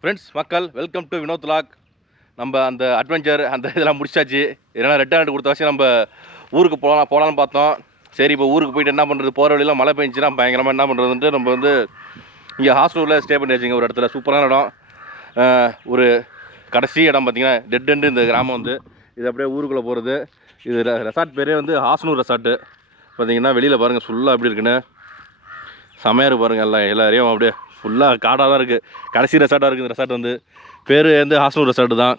Friends மக்கள் welcome to Vinod lock. நம்ம அந்த அட்வென்ச்சர் அந்த இதெல்லாம் முடிச்சாச்சு. இதெல்லாம் ரெட் அலர்ட் கொடுத்த வச்சு நம்ம ஊருக்கு போகலான்னு பார்த்தோம். சரி, இப்போ ஊருக்கு போயிட்டு என்ன பண்ணுறது, போகிற வழியில் மழை பெஞ்சுன்னா பயங்கரமாக என்ன பண்ணுறதுன்ட்டு நம்ம வந்து இங்கே ஹாஸ்டலில் ஸ்டே பண்ணி வச்சுங்க. ஒரு இடத்துல சூப்பரான இடம், ஒரு கடைசி இடம் பார்த்தீங்கன்னா டெட் எண்டு இந்த கிராமம் வந்து. இது அப்படியே ஊருக்குள்ளே போகிறது. இது ரெசார்ட் பேரே வந்து ஹாஸ்னூர் ரெசார்ட்டு. பார்த்தீங்கன்னா வெளியில் பாருங்கள் ஃபுல்லாக எப்படி இருக்குன்னு, செமையாக இருக்குது பாருங்கள். எல்லா ஏரியாவும் அப்படியே ஃபுல்லாக காடாக தான் இருக்குது. கடைசி ரெசார்ட்டாக இருக்குது இந்த ரெசார்ட் வந்து. பேர் வந்து ஹாஸ்னூர் ரெசார்ட்டு தான்.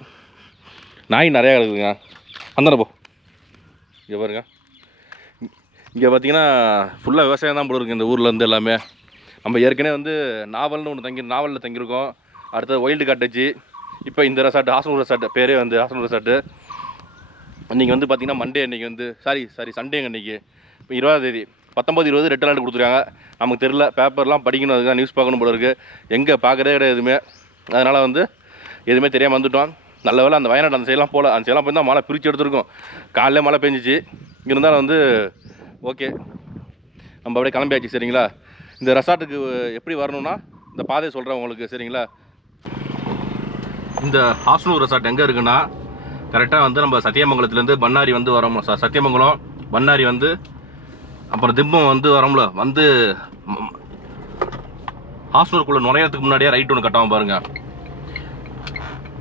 நாய் நிறையா இருக்குதுங்க. அந்தானே போ. இங்கே பாருங்க, இங்கே பார்த்தீங்கன்னா ஃபுல்லாக விவசாயம் தான் போல இருக்குது இந்த ஊரில் வந்து. எல்லாமே நம்ம ஏற்கனவே வந்து நாவலில் தங்கியிருக்கோம். அடுத்தது வைல்டு காட்டேஜ். இப்போ இந்த ரெசார்ட் ஹாஸ்னூர் ரெசார்ட், பேரே வந்து ஹாஸ்னூர் ரெசார்ட்டு. இன்றைக்கி வந்து பார்த்திங்கன்னா மண்டே, இன்றைக்கி வந்து சாரி சண்டேங்க. இன்றைக்கி இப்போ 20ஆம் தேதி 19-20 ரெட் அலர்ட் கொடுத்துருக்காங்க. நமக்கு தெரில, பேப்பர்லாம் படிக்கணும், அதுதான் நியூஸ் பார்க்கணும் போல இருக்குது. எங்கே பார்க்குறதே கிடையாது எதுவுமே. அதனால் வந்து எதுவுமே தெரியாமல் வந்துவிட்டோம். நல்ல வேலை அந்த வயநாடு அந்த சைடெலாம் போகல. அந்த சைடெலாம் போய் தான் மழை பிரித்து எடுத்துருக்கோம். காலையில் மழை பெஞ்சிச்சு. இருந்தாலும் வந்து ஓகே, நம்ம அப்படியே கிளம்பியாச்சு. சரிங்களா, இந்த ரெசார்ட்டுக்கு எப்படி வரணும்னா இந்த பாதையை சொல்கிறேன் உங்களுக்கு. சரிங்களா, இந்த ஹாஸ்னூர் ரெசார்ட் எங்கே இருக்குன்னா கரெக்டாக வந்து நம்ம சத்தியமங்கலத்துலேருந்து பண்ணாரி வந்து வரோம். சத்தியமங்கலம் பண்ணாரி வந்து அப்புறம் திம்பம் வந்து வரோம்ல, வந்து ஹாஸ்னூருக்குள்ளே நுழையறதுக்கு முன்னாடியே ரைட் ஒன்று கட்டாமல் பாருங்கள்.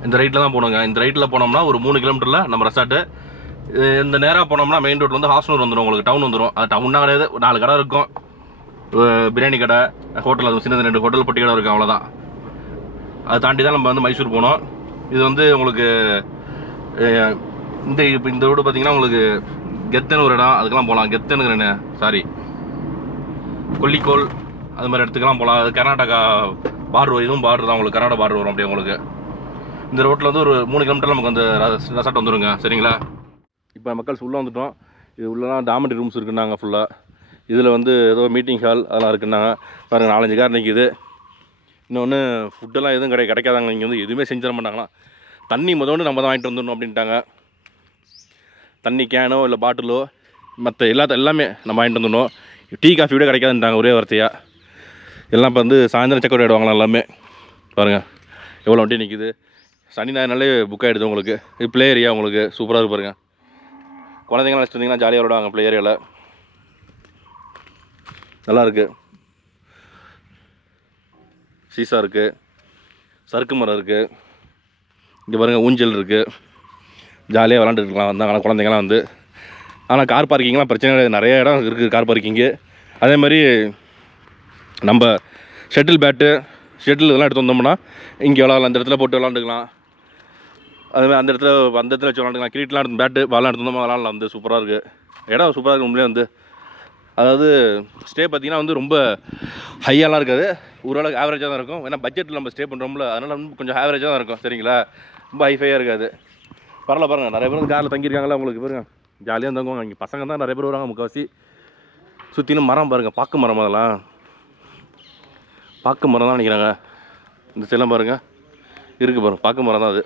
இந்த ரைட்டில் தான் போகணுங்க. இந்த ரைட்டில் போனோம்னா ஒரு 3 கிலோமீட்டரில் நம்ம ரெசார்ட்டு. இந்த நேராக போனோம்னா மெயின் ரோட் வந்து ஹாஸ்னூர் வந்துடும், உங்களுக்கு டவுன் வந்துடும். அது டவுனாக கிடையாது, 4 கடை இருக்கும். பிரியாணி கடை, ஹோட்டல், அது சின்ன 2 ஹோட்டல் பொட்டி கடை இருக்கும், அவ்வளோதான். அதை தாண்டி தான் நம்ம வந்து மைசூர் போகணும். இது வந்து உங்களுக்கு இந்த ரோடு பார்த்தீங்கன்னா உங்களுக்கு கெத்தன் ஒரு இடம், அதுக்கெல்லாம் போகலாம். கெத்தனுங்கிறேன்னு சாரி, கொல்லிக்கோல் அது மாதிரி இடத்துக்கெல்லாம் போகலாம். அது கர்நாடகா பார்டர், இதுவும் பார்டர் தான் உங்களுக்கு, கர்நாடகா பார்டர் வரும் அப்படியே உங்களுக்கு. இந்த ரோட்டில் வந்து ஒரு 3 கிலோமீட்டர் நமக்கு அந்த ரெசார்ட் வந்துடுங்க. சரிங்களா, இப்போ மக்கள் உள்ளே வந்துவிட்டோம். இது உள்ளலாம் டாமெண்ட்ரி ரூம்ஸ் இருக்குன்னாங்க ஃபுல்லாக. இதில் வந்து ஏதோ மீட்டிங் ஹால் அதெல்லாம் இருக்குன்னாங்க. பாருங்கள் 4-5 கார் நிற்கிது. இன்னொன்று ஃபுட்டெல்லாம் எதுவும் கிடைக்காதாங்க. இங்கே வந்து எதுவுமே செஞ்சு தர மாட்டாங்களாம். தண்ணி முதல்ல நம்ம தான் வாங்கிட்டு வந்துடணும் அப்படின்ட்டாங்க. தண்ணி கேனோ இல்லை பாட்டிலோ மற்ற எல்லாமே நம்ம வாங்கிட்டு வந்துடணும். டீ காஃபி கூட கிடைக்காதுன்ட்டாங்க ஒரே வார்த்தையாக. எல்லாம் இப்போ வந்து சாயந்தரம் செக் அவுட் ஆகிடுவாங்களாம் எல்லாமே. பாருங்கள் எவ்வளோ வண்டி நிற்கிது. சனி ஞாயிறுனாலே புக் ஆகிடுது உங்களுக்கு. இது ப்ளே ஏரியா உங்களுக்கு சூப்பராக இருக்கு பாருங்கள். குழந்தைங்களாம் வச்சுட்டு இருந்தீங்கன்னா ஜாலியாக விளையாடுவாங்க ப்ளே ஏரியாவில். நல்லாயிருக்கு. சீசா இருக்குது, சறுக்கு மரம் இருக்குது. இங்கே பாருங்கள் ஊஞ்சல் இருக்குது, ஜாலியாக விளாண்டுருக்கலாம் வந்தாங்கன்னா குழந்தைங்களாம் வந்து. ஆனால் கார் பார்க்கிங்லாம் பிரச்சனை கிடையாது, நிறைய இடம் இருக்குது கார் பார்க்கிங்கு. அதே மாதிரி நம்ம ஷட்டில் இதெல்லாம் எடுத்து வந்தோம்னா இங்கே விளாட்லாம், அந்த இடத்துல போட்டு விளாண்டுக்கலாம். அதுமாதிரி அந்த இடத்துல வச்சு விளாண்டுக்கலாம். கிரிக்கெட்லாம் எடுத்து பேட்டு பால்லாம் எடுத்து வந்தோம்னா விளாட்லாம் வந்து. சூப்பராக இருக்குது இடம், சூப்பராக இருக்குது உண்மையிலே வந்து. அதாவது ஸ்டே பார்த்திங்கன்னா வந்து ரொம்ப ஹையாலாம் இருக்காது, ஓரளவுக்கு ஆவரேஜாக தான் இருக்கும். ஏன்னா பட்ஜெட்டில் நம்ம ஸ்டே பண்ணுறோம்ல, அதனால் வந்து கொஞ்சம் ஆவரேஜாக தான் இருக்கும். சரிங்களா, ரொம்ப ஹைஃபையாக இருக்காது. பரவாயில்ல. பாருங்கள் நிறைய பேர் வந்து காரில் தங்கியிருக்காங்களா உங்களுக்கு. பாருங்கள் ஜாலியாக தங்குவாங்க. இங்கே பசங்க தான் நிறைய பேர் வருவாங்க முக்கால்வாசி. சுற்றிலும் மரம் பாருங்கள், பாக்கு மரம். அதெல்லாம் பாக்கு மரம் தான் நினைக்கிறாங்க. இந்த செல்லம் பாருங்கள் இருக்குது பாருங்கள், பாக்கு மரம் தான் அது.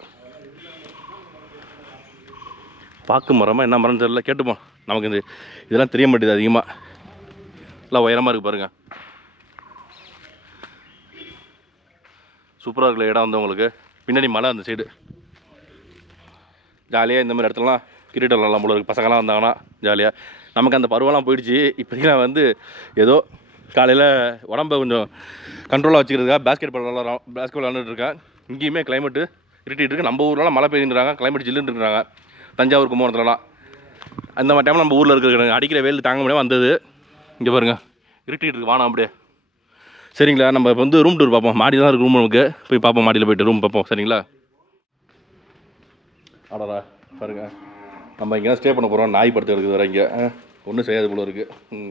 பாக்கு மரமாக என்ன மரம்னு தெரியல, கேட்டுப்போம். நமக்கு இதெல்லாம் தெரிய மாட்டேது அதிகமாக. எல்லாம் உயரமாக இருக்குது பாருங்கள். சூப்பராக இருக்குல்ல இடம் வந்து உங்களுக்கு. பின்னாடி மலை அந்த சைடு. ஜாலியாக இந்த மாதிரி இடத்துலலாம் கிரிக்கெட் விளாட்லாம் போல இருக்குது. பசங்களாம் வந்தாங்கன்னா ஜாலியாக. நமக்கு அந்த பருவம்லாம் போயிடுச்சு. இப்போதைக்கு நான் வந்து ஏதோ காலையில் உடம்பை கொஞ்சம் கண்ட்ரோலாக வச்சுக்கிறதுக்காக பேஸ்கெட் விளாண்டுட்டு இருக்கேன். இங்கேயுமே கிளைமேட்டு இருட்டிகிட்டு இருக்குது. நம்ம ஊர்லலாம் மழை பெய்யுறாங்க, கிளைமேட் ஜில்லுன்னு இருக்கிறாங்க. தஞ்சாவூர் கும்பகோணத்துலலாம் அந்த மாதிரி டைமில் நம்ம ஊரில் இருக்கிற அடிக்கிற வெயில் தாங்க முடியாமல் வந்தது. இங்கே பாருங்கள் இருட்டிகிட்டு இருக்குது வானம் அப்படியே. சரிங்களா, நம்ம இப்போ வந்து ரூம் டூர் பார்ப்போம். மாடி தான் இருக்குது ரூம், நமக்கு போய் பார்ப்போம். மாடியில் போய்ட்டு ரூம் பார்ப்போம். சரிங்களா, ஆடாடா பாருங்கள், நம்ம இங்கே ஸ்டே பண்ண போகிறோம். நாய் படுத்து கிடக்குது வேறு. இங்கே ஒன்றும் செய்யாது போல இருக்குது.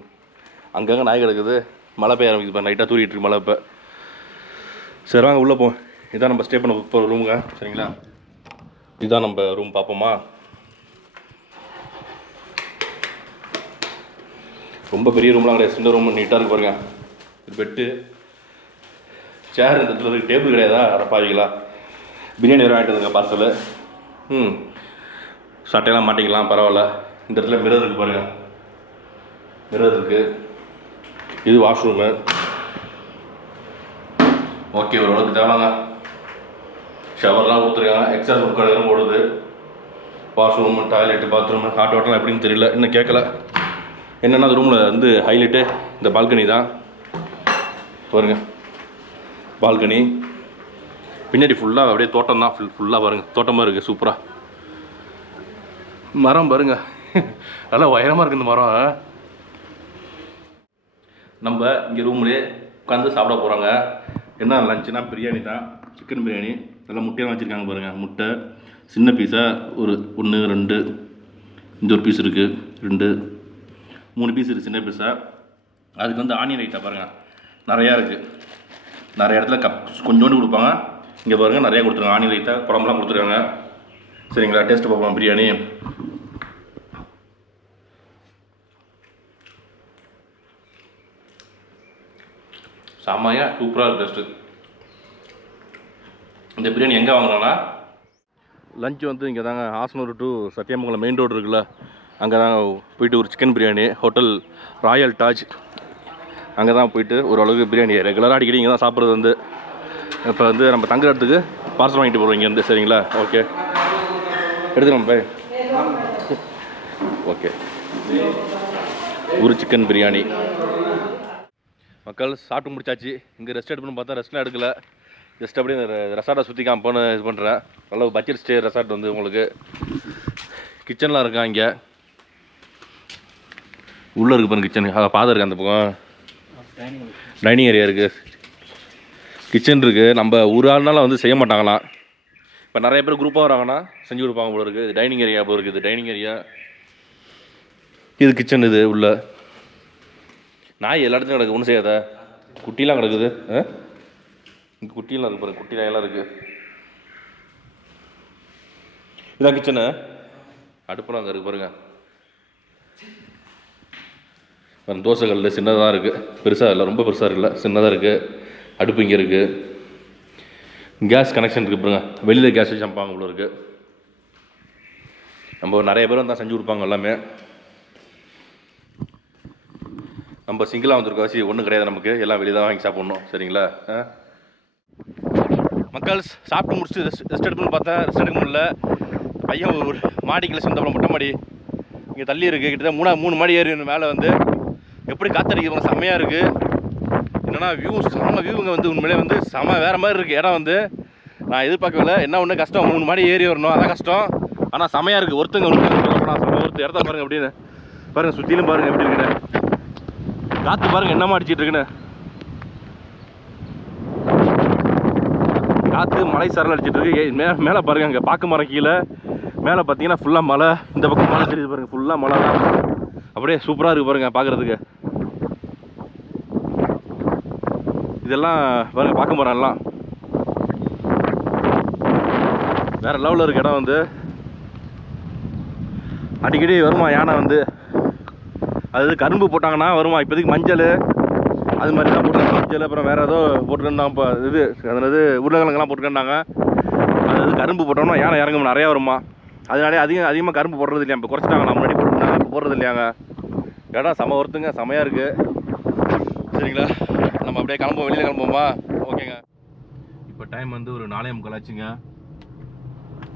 அங்கங்கே நாய் கிடக்குது. மழை பெய்ய ஆரம்பிக்குது இப்போ, லைட்டாக தூரிட்டு இருக்கு மழை இப்போ. சரி வாங்க உள்ளே போவோம். இதான் நம்ம ஸ்டே பண்ண போகிற ரூமுங்க. சரிங்களா, இதுதான் நம்ம ரூம். பார்ப்போமா. ரொம்ப பெரிய ரூம்லாம் கிடையாது, சின்ன ரூம். நீட்டாக இருக்கு பாருங்கள். பெட்டு, சேர், இந்த இடத்துல இருக்குது. டேபிள் கிடையாதா அரப்பாவிங்களா. பிரியாணி வேறு வாங்கிட்டு வந்துங்க பார்சலு. சட்டையெல்லாம் மாட்டிக்கலாம், பரவாயில்ல. இந்த இடத்துல மிரர் இருக்குது பாருங்கள், மிரர் இருக்குது. இது வாஷ்ரூமு. ஓகே, ஓரளவுக்கு தேவைங்க. ஷவர்லாம் கொடுத்துருக்காங்க, எக்ஸ்ட்ரா ரூம் கலரும் ஓடுது. வாஷ்ரூம், டாய்லெட்டு, பாத்ரூம், ஹாட் வாட்டர்லாம் எப்படின்னு தெரியல, இன்னும் கேட்கல. என்னென்னா அந்த ரூமில் வந்து ஹைலைட்டு இந்த பால்கனி தான் பாருங்க. பால்கனி பின்னாடி ஃபுல்லாக அப்படியே தோட்டம் தான், ஃபுல்லாக பாருங்கள், தோட்டமாக இருக்குது சூப்பராக. மரம் பாருங்க, நல்லா உயரமாக இருக்குது இந்த மரம். நம்ம இங்கே ரூம்லேயே உட்காந்து சாப்பிட போகிறாங்க. என்ன லஞ்சுனா பிரியாணி தான், சிக்கன் பிரியாணி. நல்லா முட்டையெல்லாம் வச்சுருக்காங்க பாருங்கள். முட்டை சின்ன பீஸாக ஒரு 1 2 இந்த ஒரு பீஸ் இருக்குது, 2 3 பீஸ் இருக்குது சின்ன பீஸாக. அதுக்கு வந்து ஆனியன் ரைத்தா பாருங்கள் நிறையா இருக்குது. நிறைய இடத்துல கொஞ்சோண்டு கொடுப்பாங்க, இங்கே பாருங்கள் நிறையா கொடுத்துருக்காங்க. ஆனியன் ரைத்தா குழம்புலாம் கொடுத்துருக்காங்க. சரிங்களா, டேஸ்ட்டு பார்ப்போம். பிரியாணி செம்மையாக சூப்பராக இருக்குது டேஸ்ட்டு. இந்த பிரியாணி எங்கே வாங்கினோன்னா, லஞ்ச் வந்து இங்கே தாங்க, Hasanur to Sathyamangalam main road இருக்குல்ல, அங்கே தான் போயிட்டு ஒரு சிக்கன் பிரியாணி ஹோட்டல் ராயல் டாஜ், அங்கே தான் போயிட்டு ஓரளவுக்கு பிரியாணி ரெகுலராக அடிக்கடி இங்கே தான் சாப்பிட்றது. வந்து இப்போ வந்து நம்ம தங்குற இடத்துக்கு பார்சல் வாங்கிட்டு போகிறோம் இங்கேருந்து. சரிங்களா, ஓகே எடுத்துக்கலாம் போய். ஓகே, ஒரு சிக்கன் பிரியாணி. மக்கள் சாப்பிட்டு முடிச்சாச்சு. இங்கே ரெஸ்ட் எடுக்கணும்னு பார்த்தா ரெஸ்ட்லாம் எடுக்கல, ஜஸ்ட் அப்படியே ரெசார்ட்டை சுற்றி காமிப்போன்னு இது பண்ணுறேன். நல்ல பட்ஜெட் ஸ்டே ரெசார்ட் வந்து உங்களுக்கு. கிச்சன்லாம் இருக்கா இங்கே, உள்ளே இருக்குது பாருங்க கிச்சன். அதை பார்த்து இருக்கு அந்த பக்கம் டைனிங் ஏரியா இருக்குது, கிச்சன் இருக்குது. நம்ம ஒரு ஆள்னால வந்து செய்ய மாட்டாங்களாம். இப்போ நிறைய பேர் குரூப்பாக வராங்கன்னா செஞ்சு கொடுப்பாங்க போல இருக்குது. டைனிங் ஏரியா போல இருக்குது, டைனிங் ஏரியா. இது கிச்சன். இது உள்ள நாய் எல்லா இடத்துலையும் கிடக்கு, ஒன்றும் செய்யாத. குட்டிலாம் கிடக்குது, இங்கே குட்டிலாம் இருக்குது பாருங்க, குட்டி நாயெல்லாம் இருக்குது. இதான் கிச்சனு. அடுப்பெல்லாம் அங்கே இருக்குது பாருங்க. தோசை கல் சின்னதாக இருக்குது, பெருசாக இல்லை, ரொம்ப பெருசாக இருக்குல்ல, சின்னதாக இருக்குது. அடுப்பு இங்கே இருக்குது. கேஸ் கனெக்ஷன் இருக்குது பாருங்க, வெளியில் கேஸ் வச்சு சமைப்பாங்க இவ்வளோ இருக்குது. நம்ம நிறைய பேர் வந்தால் செஞ்சு கொடுப்பாங்க எல்லாமே. நம்ம சிங்கிளாக வந்துருக்க வச்சு ஒன்றும் கிடையாது நமக்கு, எல்லாம் வெளியே தான் வாங்கி சாப்பிட்ணும். சரிங்களா மக்கள், சாப்பிட்டு முடிச்சுட்டு ரெஸ்ட் எடுக்கணும்னு பார்த்தா ரெஸ்ட் எடுக்க முடியல. பையன் ஒரு மாடிக்குள்ள சேர்ந்தப்பறம் மொட்டை மாடி இங்கே தள்ளி இருக்குது, கிட்டத்தட்ட 3 மாடி ஏறி மேலே வந்து எப்படி காற்றடிக்க செம்மையாக இருக்குது. என்னென்னா வியூங்க வந்து உண்மையிலே வந்து செம வேறு மாதிரி இருக்குது இடம். வந்து நான் எதிர்பார்க்கல. என்ன ஒன்று கஷ்டம், 3 மாடி ஏறி வரணும், அதான் கஷ்டம். ஆனால் செம்மையாக இருக்குது. ஒருத்தங்க ஒருத்தர் இடத்த பாருங்கள் அப்படின்னு பாருங்கள், சுற்றிலும் பாருங்கள் எப்படி இருக்குன்னு. காற்று பாருங்கள் என்னமா அடிச்சிட்டு இருக்குன்னு. காற்று மலை சாரல் அடிச்சிட்டு இருக்கு. மேலே பாருங்கள், அங்கே பாக்கு மரம் கீழே மேலே பார்த்தீங்கன்னா ஃபுல்லாக மலை. இந்த பக்கம் மலை தெரியுது பாருங்கள், ஃபுல்லாக மலை தான். அப்படியே சூப்பராக இருக்குது பாருங்கள் பார்க்குறதுக்கு. இதெல்லாம் பாருங்கள் பாக்கு மரம் எல்லாம் வேறு லெவலில் இருக்க இடம். வந்து அடிக்கடி வருமா யானை வந்து, அது கரும்பு போட்டாங்கன்னா வருமா. இப்போதைக்கு மஞ்சள் அது மாதிரி தான் போட்டுருக்காங்க. மஞ்சள் அப்புறம் வேறு ஏதோ போட்டுருந்தாங்க. இப்போ இது அதாவது உருளைக்கிழங்கெல்லாம் போட்டுருக்காங்க. அதாவது கரும்பு போட்டோம்னா யானை இறங்கும் நிறையா வருமா. அதனாலே அதிகமாக கரும்பு போடுறது இல்லையா. இப்போ குறைச்சிட்டாங்களா, முன்னாடி போட்டுருந்தாங்க, இப்போ போடுறது இல்லையாங்க. இடம் செம ஒருத்துங்க, செமையாக இருக்குது. சரிங்களா, நம்ம அப்படியே கிளம்புவோம், வெளியில் கிளம்புவோமா. ஓகேங்க, இப்போ டைம் வந்து ஒரு 4:45 ஆச்சுங்க.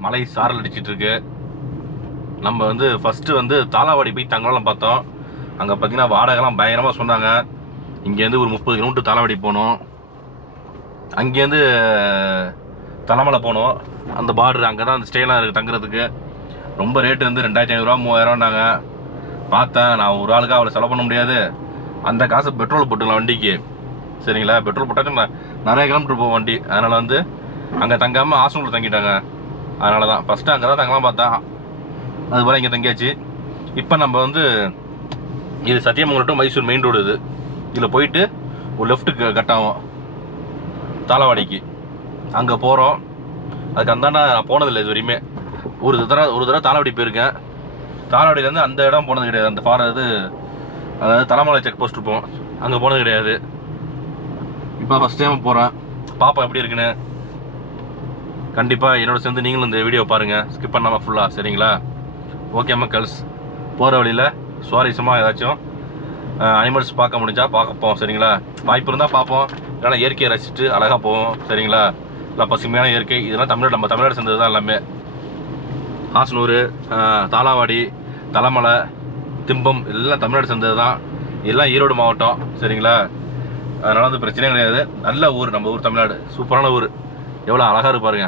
மலை சாரல் அடிச்சிட்ருக்கு. நம்ம வந்து ஃபஸ்ட்டு வந்து தாளாவாடி போய் தங்கலாம் பார்த்தோம். அங்கே பார்த்தீங்கன்னா வாடகைலாம் பயங்கரமாக சொன்னாங்க. இங்கேருந்து ஒரு 30 கிலோமீட்டர் தாளாவாடி போகணும். அங்கேருந்து தலைமலை போகணும். அந்த பார்டர் அங்கே தான் அந்த ஸ்டேலாம் இருக்குது தங்குறதுக்கு. ரொம்ப ரேட்டு வந்து 2500 3000னாங்க. பார்த்தேன், நான் ஒரு ஆளுக்கு அவ்வளோ செலவு பண்ண முடியாது. அந்த காசு பெட்ரோல் போட்டுக்கலாம் வண்டிக்கு. சரிங்களா, பெட்ரோல் போட்டாச்சும் நிறைய கிலோமீட்டர் போகும் வண்டி. அதனால் வந்து அங்கே தங்காமல் ஹாஸ்டலில் தங்கிட்டாங்க. அதனால தான் ஃபஸ்ட்டு அங்கே தான் தங்கலாம் பார்த்தேன். அதுபோல் இங்கே தங்கியாச்சு. இப்போ நம்ம வந்து இது Sathyamangalam to Mysore main road. இதில் போயிட்டு ஒரு லெஃப்ட்டு கட் ஆகும் தாளவாடிக்கு. அங்கே போகிறோம். அதுக்கு அந்தாண்டா நான் போனதில்லை இது வரையுமே. ஒரு தடவை தாளவாடி போயிருக்கேன். தாளவாடியிலேருந்து அந்த இடம் போனது கிடையாது. அந்த இது அதாவது தலைமலை செக் போஸ்ட் இருப்போம், அங்கே போனது கிடையாது. இப்போ ஃபஸ்ட் டைம் போகிறேன், பார்ப்போம் எப்படி இருக்குன்னு. கண்டிப்பாக என்னோட சேர்ந்து நீங்களும் இந்த வீடியோ பாருங்கள், ஸ்கிப் பண்ணாமல் ஃபுல்லாக. சரிங்களா, ஓகே மக்கள்ஸ். போகிற வழியில் சுவாரஸ்யமாக ஏதாச்சும் அனிமல்ஸ் பார்க்க முடிஞ்சால் பார்க்கப்போம். சரிங்களா, வாய்ப்பு இருந்தால் பார்ப்போம், இல்லைனா இயற்கையை ரசிச்சுட்டு அழகாக போவோம். சரிங்களா, இல்லை பசுமையான இயற்கை. இதெல்லாம் நம்ம தமிழ்நாடு சேர்ந்தது தான் எல்லாமே. ஹாசனூர், தாளாவாடி, தலைமலை, திம்பம் எல்லாம் தமிழ்நாடு சேர்ந்தது தான். எல்லாம் ஈரோடு மாவட்டம். சரிங்களா? அதனால் வந்து பிரச்சனையே கிடையாது. நல்ல ஊர் நம்ம ஊர் தமிழ்நாடு. சூப்பரான ஊர். எவ்வளோ அழகாக இருப்பாருங்க.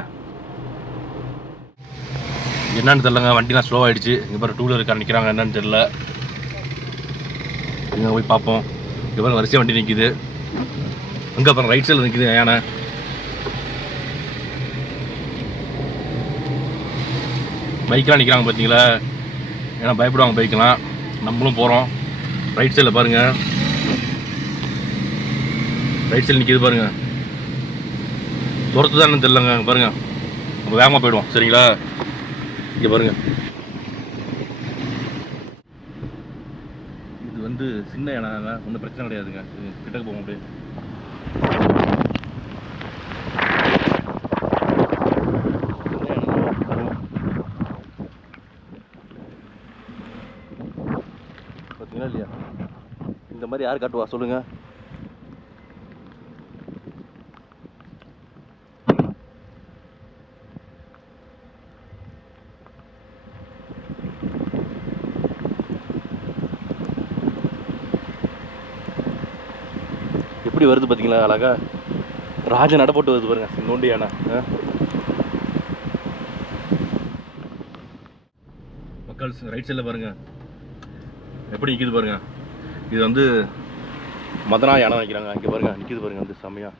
என்னன்னு தெரியலங்க, வண்டிலாம் ஸ்லோ ஆகிடுச்சு. இங்கே பாரு 2 வீலர் நிற்கிறாங்க, என்னன்னு தெரியல. இங்கே போய் பார்ப்போம். இங்கே பாரு வரிசையாக வண்டி நிற்கிது. அங்கே அப்புறம் ரைட் சைடில் நிற்கிது யானை. பைக்கெலாம் நிற்கிறாங்க பார்த்தீங்களா? ஏன்னா பயப்படுவாங்க பைக்கெலாம். நம்மளும் போகிறோம். ரைட் சைடில் பாருங்கள், ரைட் சைடில் நிற்கிது பாருங்கள். துரத்து தான் தெரியலங்க. பாருங்கள், நம்ம வேகமாக போயிடுவோம். சரிங்களா? இங்கே பாருங்க, இது வந்து சின்ன யானைங்க, ஒன்றும் பிரச்சனை கிடையாதுங்க. கிட்டக்கு போவோம் அப்படியே. பார்த்தீங்களா இல்லையா? இந்த மாதிரி யார் காட்டுவா சொல்லுங்க? எப்படி வருது பார்த்தீங்களா? அழகா ராஜ நட போட்டு வருது பாருங்க. நோண்டி யானை. மக்கள் ரைட் சைடில் பாருங்க எப்படி நிற்கிது பாருங்க. இது வந்து மதனா யானை வைக்கிறாங்க. இங்கே பாருங்க நிற்கிது பாருங்க, வந்து செம்மையா.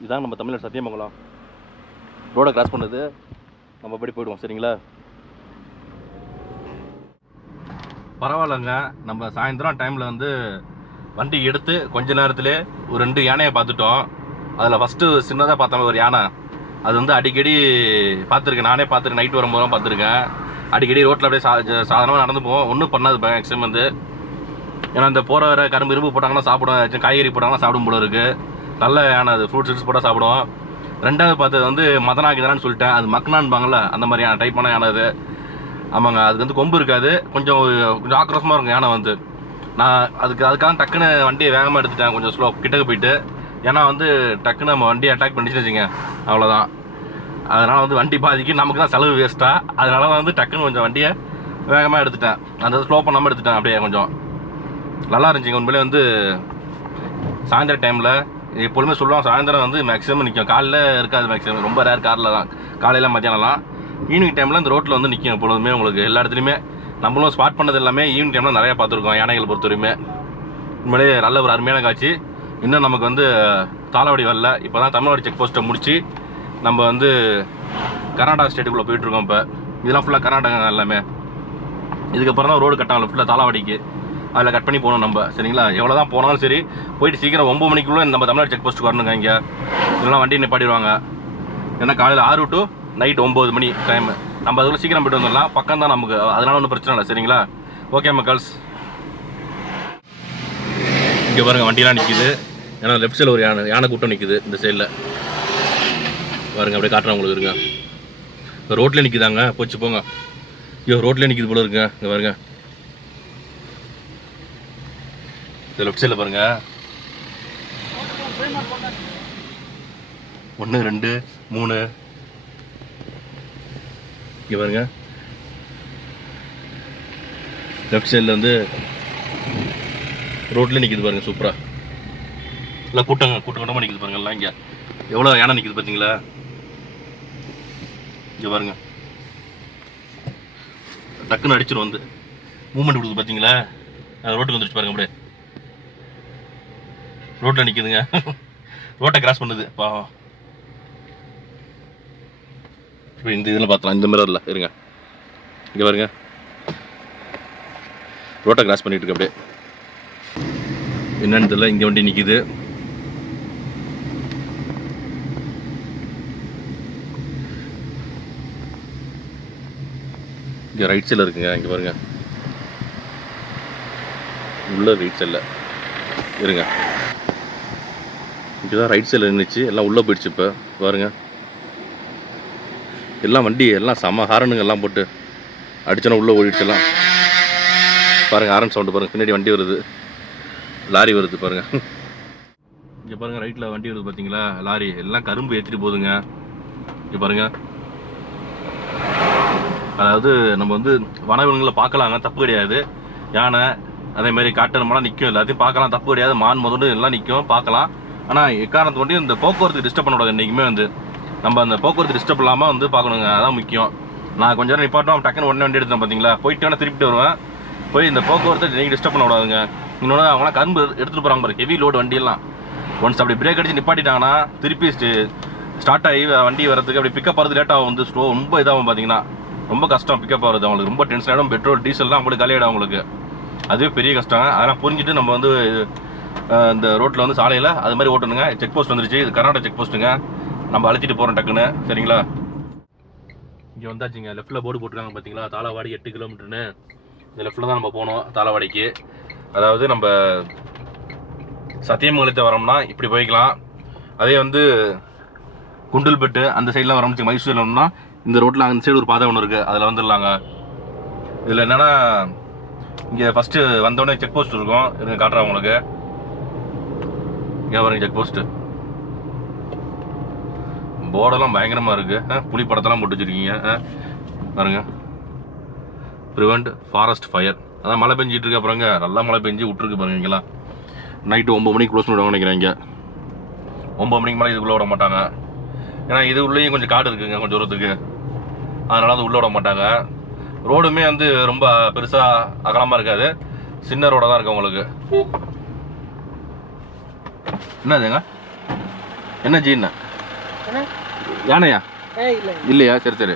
இதுதான் நம்ம தமிழ்நாடு சத்தியமங்கலம். ரோடை கிராஸ் பண்ணது. நம்ம படி போயிடுவோம். சரிங்களா? பரவாயில்லைங்க. நம்ம சாயந்தரம் டைமில் வந்து வண்டி எடுத்து கொஞ்ச நேரத்திலே ஒரு 2 யானையை பார்த்துட்டோம். அதில் ஃபஸ்ட்டு சின்னதாக பார்த்தோம் ஒரு யானை. அது வந்து அடிக்கடி பார்த்துருக்கேன், நானே பார்த்துருக்கேன். நைட் வரும்போது பார்த்துருக்கேன். அடிக்கடி ரோட்டில் அப்படியே சாதாரணமாக நடந்து போவோம். ஒன்றும் பண்ணாது மேக்ஸிமம் வந்து. ஏன்னா இந்த போகிற வர கரும்பு இரும்பு போட்டாங்கன்னா சாப்பிடும், காய்கறி போட்டாங்கன்னா சாப்பிடும் போல இருக்குது. நல்ல யானை அது. ஃப்ரூட்ஸ் போட்டால் சாப்பிடும். 2வது பார்த்தது வந்து மதனாகிதானு சொல்லிட்டேன். அது மக்கனான்பாங்கள்ல, அந்த மாதிரி யானை டைப்பான யானை அது. ஆமாங்க, அதுக்கு வந்து கொம்பு இருக்காது. கொஞ்சம் ஆக்ரோஷமாக இருக்கும் யானை வந்து. நான் அதுக்காக டக்குன்னு வண்டியை வேகமாக எடுத்துட்டேன், கொஞ்சம் ஸ்லோ கிட்டக்கு போயிட்டு. ஏன்னா வந்து டக்குன்னு நம்ம வண்டியை அட்டாக் பண்ணிச்சுன்னு வச்சுங்க, அவ்வளோதான். அதனால் வந்து வண்டி பாதிக்கு நமக்கு தான் செலவு வேஸ்ட்டாக. அதனால வந்து டக்குன்னு கொஞ்சம் வண்டியை வேகமாக எடுத்துட்டேன். அந்த ஸ்லோ பண்ணாமல் எடுத்துட்டேன். அப்படியே கொஞ்சம் நல்லா இருந்துச்சுங்க உண்மையிலே. வந்து சாயந்தரம் டைமில் எப்பொழுதுமே சொல்லுவாங்க, சாயந்தரம் வந்து மேக்ஸிமம் நிற்கும். காலையில் இருக்காது மேக்ஸிமம், ரொம்ப ரேர் காரில் தான். காலையில் மத்தியானம்லாம். ஈவினிங் டைமில் இந்த ரோட்டில் வந்து நிற்கும் எப்பொழுதுமே. உங்களுக்கு எல்லா இடத்துலையுமே நம்மளும் ஸ்பாட் பண்ணது எல்லாமே ஈவினிங் டைமில் நிறையா பார்த்துருக்கோம் யானைகள் பொறுத்தவரையுமே. உண்மையிலே நல்ல ஒரு அருமையான காட்சி. இன்னும் நமக்கு வந்து தாளவாடி வரல. இப்போ தான் தமிழ்நாடு செக் போஸ்ட்டை முடித்து நம்ம வந்து கர்நாடகா ஸ்டேட்டுக்குள்ளே போயிட்டுருக்கோம். இப்போ இதெல்லாம் ஃபுல்லாக கர்நாடகா எல்லாமே. இதுக்கப்புறம் தான் ரோடு கட்டாங்க ஃபுல்லாக தாளவாடிக்கு. அதில் கட் பண்ணி போகணும் நம்ம. சரிங்களா? எவ்வளோ தான் போனாலும் சரி, போயிட்டு சீக்கிரம் 9 மணிக்குள்ளே நம்ம தமிழ்நாடு செக் போஸ்ட்டுக்கு வரணுங்க. இங்கே இதெல்லாம் வண்டி நிப்பாட்டிடுவாங்க. ஏன்னா காலையில் 6 to நைட் 9 மணி டைமு. நம்ம அதுக்குள்ள சீக்கிரம் போய்ட்டு வந்துடலாம். பக்கம் தான் நமக்கு, அதனால ஒன்றும் பிரச்சனை இல்லை. சரிங்களா? ஓகே மக்கள்ஸ். இங்கே பாருங்கள் வண்டியெலாம் நிற்கிது. ஏன்னா லெஃப்ட் சைடில் ஒரு யானை கூட்டம் நிற்கிது. இந்த சைடில் பாருங்கள், அப்படியே காட்டுறேன் உங்களுக்கு. இருங்க, ரோட்லேயே நிற்கிதாங்க. போச்சு போங்க. ஐயோ, ரோட்லேயே நிற்கிது போல இருக்குங்க. இங்கே பாருங்க, இந்த லெஃப்ட் சைடில் பாருங்கள். 1 2 3 இங்கே பாருங்க. லெஃப்ட் சைடில் வந்து ரோட்லேயே நிற்கிது பாருங்கள். சூப்பராக இல்லை கூட்டமாக நிற்கிது பாருங்கள். எல்லாம் இங்கே எவ்வளோ யானை நிற்கிது பார்த்தீங்களா? இங்கே பாருங்க, டக்குன்னு அடிச்சிடும் வந்து மூவ்மெண்ட் கொடுக்குது பார்த்தீங்களா? ரோட்டுக்கு வந்துடுச்சு பாருங்க. அப்படியே ரோட்டில் நிற்கிதுங்க. ரோட்டை கிராஸ் பண்ணுது பாவம். இப்போ இந்த இதில் பார்த்தலாம், இந்த மிரரில் இருங்க. இங்கே பாருங்க, ரோட்டை கிராஸ் பண்ணிட்டு இருக்கு. அப்படியே என்னன்னு தெரியல. இங்கே வண்டி நிற்கிது. இங்கே ரைட் சைடில் இருக்குங்க. இங்கே பாருங்க, உள்ள ரைட் சைடில் இருங்க. இங்கே தான் ரைட் சைடில் இருந்துச்சு, எல்லாம் உள்ளே போயிடுச்சு. இப்போ பாருங்க, எல்லாம் வண்டி எல்லாம் செம்ம ஹாரனுங்க எல்லாம் போட்டு அடிச்சோன்னா உள்ளே ஓடிடுச்சு எல்லாம். பாருங்கள், ஹாரன் சவுண்டு பாருங்கள். பின்னாடி வண்டி வருது, லாரி வருது பாருங்கள். இங்கே பாருங்கள் ரைட்டில் வண்டி வருது பார்த்தீங்களா, லாரி எல்லாம் கரும்பு ஏற்றிட்டு போகுதுங்க. இங்கே பாருங்கள், அதாவது நம்ம வந்து வனவிலங்குகளை பார்க்கலாங்க, தப்பு கிடையாது. யானை அதேமாதிரி காட்டெருமெல்லாம் நிற்கும், எல்லாத்தையும் பார்க்கலாம், தப்பு கிடையாது. மான் முதல்ல எல்லாம் நிற்கும், பார்க்கலாம். ஆனால் எக்காரணத்து வண்டி இந்த போக்குவரத்து டிஸ்டர்ப் பண்ணக்கூடாது. என்றைக்குமே வந்து நம்ம அந்த போக்குவரத்து டிஸ்டர்ப் இல்லாமல் வந்து பார்க்கணுங்க, அதான் முக்கியம். நான் கொஞ்சம் நேரம் நிப்பாட்டும் டக்குன்னு உடனே வண்டி எடுத்தேன் பார்த்தீங்களா, போயிட்டு வேணால் திருப்பிட்டு வருவேன். போய் இந்த போக்குவரத்தை நீங்கள் டிஸ்டர்ப் பண்ணக்கூடாதுங்க. இன்னொன்று அவங்களாம் கரும்பு எடுத்துகிட்டு போகிறாங்க பாரு, ஹெவி லோடு வண்டியெல்லாம். ஒன்ஸ் அப்படி பிரேக் அடிச்சு நிப்பாட்டிட்டாங்கன்னா திருப்பி ஸ்டார்ட் ஆகி வண்டி வரதுக்கு அப்படி பிக்கப் ஆகிறது லேட்டாக வந்து ஸ்லோ ரொம்ப இதாகும். பார்த்தீங்கன்னா ரொம்ப கஷ்டம் பிக்கப் ஆகுது அவங்களுக்கு, ரொம்ப டென்ஷன் ஆகிடும். பெட்ரோல் டீசல்லாம் அவங்களுக்கு காலியாகிடும் அவங்களுக்கு, அதுவே பெரிய கஷ்டம். அதெல்லாம் புரிஞ்சுட்டு நம்ம வந்து இந்த ரோட்டில் வந்து சாலையில் அது மாதிரி ஓட்டணுங்க. செக் போஸ்ட் வந்துருச்சு, இது கர்நாடகா செக் போஸ்ட்டுங்க. நம்ம அழைச்சிட்டு போகிறோம் டக்குன்னு, சரிங்களா. இங்கே வந்தாச்சுங்க, லெஃப்ட்டில் போர்டு போட்டுருக்காங்க பார்த்தீங்களா, தாளவாடி 8 கிலோமீட்டர்னு. இந்த லெஃப்ட்டில் தான் நம்ம போகணும் தாளவாடிக்கு. அதாவது நம்ம சத்தியமங்கலத்தை வரோம்னா இப்படி போய்க்கலாம். அதே வந்து குண்டல்பட்டு அந்த சைட்லாம் வரோம்னு மைசூரில் வரோம்னா இந்த ரோட்டில் அந்த சைடு ஒரு பாதை ஒன்று இருக்குது, அதில் வந்துடலாங்க. இதில் என்னென்னா இங்கே ஃபஸ்ட்டு வந்தோடனே செக் போஸ்ட் இருக்கும், இருங்க காட்டுறேன் உங்களுக்கு. இங்கே பாருங்க செக் போஸ்ட்டு, போர்டெல்லாம் பயங்கரமாக இருக்குது. புலி படத்தெல்லாம் போட்டு வச்சுருக்கீங்க பாருங்க. ப்ரிவெண்ட் ஃபாரஸ்ட் ஃபயர், அதான் மழை பெஞ்சிட்டு இருக்கு. அப்புறங்க நல்லா மழை பெஞ்சு விட்டுருக்கு பாருங்க. இங்கெல்லாம் நைட்டு 9 மணிக்கு க்ளோஸ் பண்ணிவிடுவாங்க நினைக்கிறேன். இங்கே 9 மணிக்கு மேலே இதுக்குள்ளே விட மாட்டாங்க, ஏன்னா இது உள்ளேயும் கொஞ்சம் காடு இருக்குங்க கொஞ்சம் தூரத்துக்கு, அதனால அது உள்ளே விட மாட்டாங்க. ரோடுமே வந்து ரொம்ப பெருசாக அகலமாக இருக்காது, சின்ன ரோடாக தான் இருக்கு உங்களுக்கு. என்னதுங்க, என்ன ஜீன்னா யானையா இல்லையா? சரி சரி,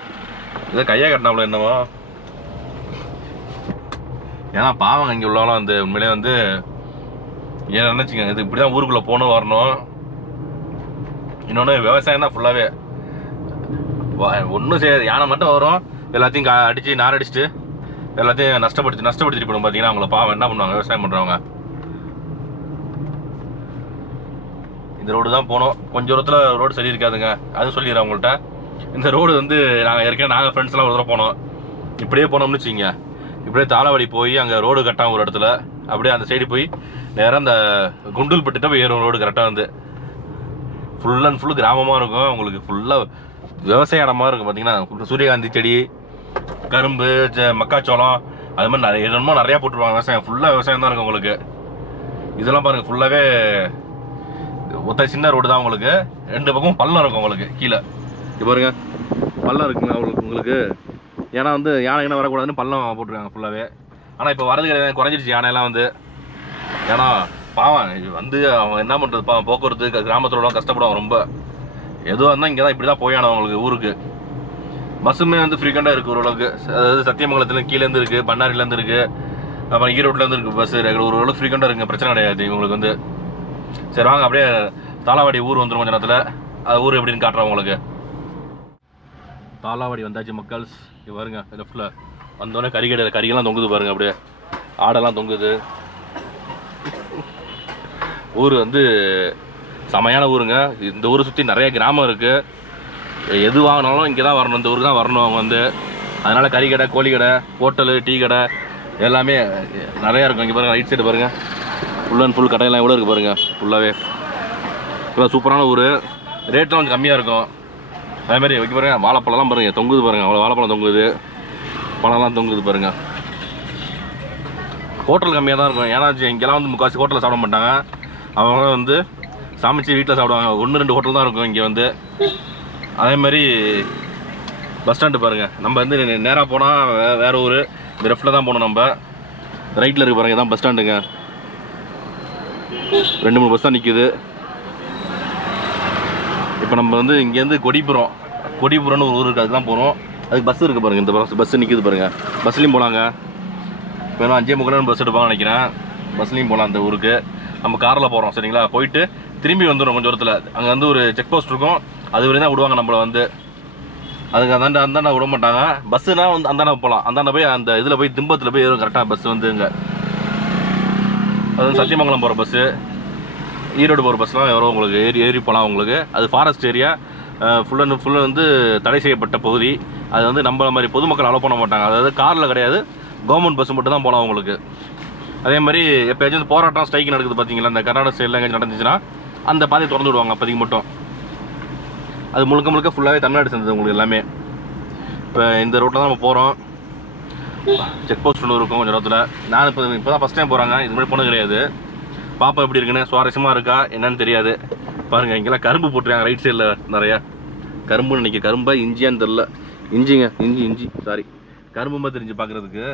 இதை கையா கட்டினாப்புல என்னவோ. ஏன்னா பாவங்க இங்கே உள்ளவங்களாம் வந்து உண்மையிலே வந்து ஏன் நினச்சிங்க, இது இப்படி தான் ஊருக்குள்ளே போகணும் வரணும். இன்னொன்று விவசாயம் தான் ஃபுல்லாகவே, ஒன்றும் செய்யாது. யானை மட்டும் வரும், எல்லாத்தையும் அடித்து நார் அடிச்சுட்டு எல்லாத்தையும் நஷ்டப்படுத்திட்டு போடும். பார்த்தீங்கன்னா அவங்கள பாவம் என்ன பண்ணுவாங்க விவசாயம் பண்ணுறவங்க. இந்த ரோடு தான் போகணும். கொஞ்சம் தூரத்தில் ரோடு சரி இருக்காதுங்க, அதுவும் சொல்லிடுறேன் உங்கள்கிட்ட. இந்த ரோடு வந்து நாங்கள் ஃப்ரெண்ட்ஸ்லாம் ஒரு தூரம் போனோம். இப்படியே போனோம்னு வச்சுங்க, இப்படியே தாளவாடி போய் அங்கே ரோடு கட்டாகும் ஒரு இடத்துல, அப்படியே அந்த சைடு போய் நேராக அந்த குண்டல்பட்டுட்ட போய் ஏறும் ரோடு கரெக்டாக. வந்து ஃபுல் அண்ட் ஃபுல் கிராமமாக இருக்கும் உங்களுக்கு, ஃபுல்லாக விவசாய இடமா இருக்கும். பார்த்தீங்கன்னா சூரியகாந்தி செடி, கரும்பு, மக்காச்சோளம், அது மாதிரி நிறையா போட்டுருவாங்க. விவசாயம் ஃபுல்லாக விவசாயம் தான் இருக்கும் உங்களுக்கு. இதெல்லாம் பாருங்கள் ஃபுல்லாகவே ஒத்த சின்ன ரோடு தான் உங்களுக்கு. 2 பக்கம் பள்ளம் இருக்கும் உங்களுக்கு கீழே. இப்போ பாருங்க பள்ளம் இருக்குங்க உங்களுக்கு, ஏன்னா வந்து யானை வரக்கூடாதுன்னு பள்ளம் போட்டுருக்காங்க ஃபுல்லாகவே. ஆனால் இப்போ வரது கிடையாது, குறைஞ்சிருச்சு யானையெல்லாம் வந்து. ஏன்னா பாவம் வந்து அவங்க என்ன பண்ணுறது, போக்குவரத்து கிராமத்தில் கஷ்டப்படுவாங்க ரொம்ப. எதுவாக இருந்தால் இங்கே தான் இப்படி தான் போயானோம் அவங்களுக்கு ஊருக்கு. பஸ்ஸுமே வந்து ஃப்ரீக்வெண்ட்டாக இருக்குது ஓரளவுக்கு. அதாவது சத்தியமங்கலத்துலேருந்து கீழேருந்து இருக்குது, பண்ணாரிலேருந்து இருக்குது, அப்புறம் ஈரோட்லேருந்து இருக்குது பஸ்ஸு. ஓரளவுக்கு ஃப்ரீக்வெண்ட்டாக இருக்குங்க, பிரச்சனை கிடையாது இவங்களுக்கு வந்து. சரி வாங்க அப்படியே தாளவாடி ஊர் வந்துடும் கொஞ்ச நேரத்தில். அது ஊர் எப்படின்னு காட்டுறோம் உங்களுக்கு. தாளவாடி வந்தாச்சு மக்கள்ஸ். இங்கே பாருங்க லெஃப்ட்டில் வந்தோடனே கறியெல்லாம் தொங்குது பாருங்கள், அப்படியே ஆடெல்லாம் தொங்குது. ஊர் வந்து செமையான ஊருங்க. இந்த ஊரை சுற்றி நிறைய கிராமம் இருக்குது. எது வாங்கினாலும் இங்கே தான் வரணும், இந்த ஊருக்கு தான் வரணும் அவங்க வந்து. அதனால் கறிக்கடை, கோழிக்கடை, ஹோட்டலு, டீ கடை எல்லாமே நிறையா இருக்கும். இங்கே பாருங்கள் ரைட் சைடு பாருங்கள், ஃபுல் அண்ட் ஃபுல் கடையெல்லாம் எவ்வளோ இருக்குது பாருங்கள். ஃபுல்லாகவே இப்போ சூப்பரான ஊர், ரேட்லாம் கொஞ்சம் கம்மியாக இருக்கும். அதேமாதிரி வைக்க பாருங்கள், வாழைப்பழம்லாம் பாருங்கள் தொங்குது பாருங்கள், அவ்வளோ வாழைப்பழம் தொங்குது, பழம்லாம் தொங்குது பாருங்கள். ஹோட்டல் கம்மியாக தான் இருக்கும், ஏன்னா இங்கெல்லாம் வந்து முக்கால்வாசி ஹோட்டலில் சாப்பிட மாட்டாங்க. அவங்க வந்து சமைச்சு வீட்டில் சாப்பிடுவாங்க. 1-2 ஹோட்டல் தான் இருக்கும் இங்கே வந்து. அதேமாதிரி பஸ் ஸ்டாண்டு பாருங்கள், நம்ம வந்து நேராக போனால் வேறு ஊர், இந்த லெஃப்ட்டில் தான் போகணும். நம்ம ரைட்டில் இருக்கு பாருங்கள், தான் பஸ் ஸ்டாண்டுங்க. 2-3 பஸ் தான் நிற்குது. இப்போ நம்ம வந்து இங்கேருந்து கொடிபுரம்னு ஒரு ஊர் இருக்குது, அதுக்கு தான் போகிறோம். அதுக்கு பஸ் இருக்குது பாருங்கள், இந்த பஸ்ஸு நிற்குது பாருங்கள். பஸ்லேயும் போகலாங்க. இப்போ 5:45 பஸ் எடுப்பாங்கன்னு நினைக்கிறேன். பஸ்லேயும் போகலாம் அந்த ஊருக்கு. நம்ம காரில் போகிறோம் சரிங்களா. போயிட்டு திரும்பி வந்துடும் கொஞ்சம் தூரத்தில். அங்கே வந்து ஒரு செக் போஸ்ட் இருக்கும், அது வரையும் தான் விடுவாங்க நம்மளை வந்து. அதுக்கு அந்தாண்ட விட மாட்டாங்க. பஸ்ஸுனா வந்து அந்தாண்ட போகலாம். அந்தாண்ட போய் அந்த இதில் போய் திம்பத்தில் போய் ஏறும் கரெக்டாக பஸ் வந்து. இங்கே அது வந்து சத்தியமங்கலம் போகிற பஸ்ஸு, ஈரோடு போகிற பஸ்லாம் வரும் உங்களுக்கு. ஏறி போகலாம் உங்களுக்கு. அது forest area, full and full வந்து தடை செய்யப்பட்ட பகுதி. அது வந்து நம்மள மாதிரி பொதுமக்கள் அலோவ் பண்ண மாட்டாங்க. அதாவது காரில் கிடையாது, கவர்மெண்ட் பஸ் மட்டும் தான் போகலாம் உங்களுக்கு. அதே மாதிரி எப்போயாச்சும் போராட்டம் ஸ்ட்ரைக் நடக்குது பார்த்தீங்களா, இந்த கர்நாடக சைடில் எங்கேயாச்சும் நடந்துச்சுன்னா அந்த பாதையை திறந்து விடுவாங்க அப்போதைக்கு மட்டும். அது முழுக்க முழுக்க ஃபுல்லாகவே தமிழ்நாடு சேர்ந்தது உங்களுக்கு எல்லாமே. இப்போ இந்த ரோட்டில் தான் நம்ம போகிறோம். செக் போஸ்ட் ஒன்று இருக்கும் கொஞ்சம் இடத்துல. நான் இப்போ தான் ஃபஸ்ட் டைம் போகிறாங்க, இது மாதிரி போனது கிடையாது. பாப்பா எப்படி இருக்குன்னு, சுவாரஸ்யமாக இருக்கா என்னன்னு தெரியாது. பாருங்கள், இங்கெல்லாம் கரும்பு போட்டுருக்காங்க ரைட் சைடில் நிறையா. கரும்புன்னு நினைக்க, கரும்பா இஞ்சியான்னு தெரில. இஞ்சிங்க, இஞ்சி சாரி, கரும்புமா தெரிஞ்சு பார்க்குறதுக்கு.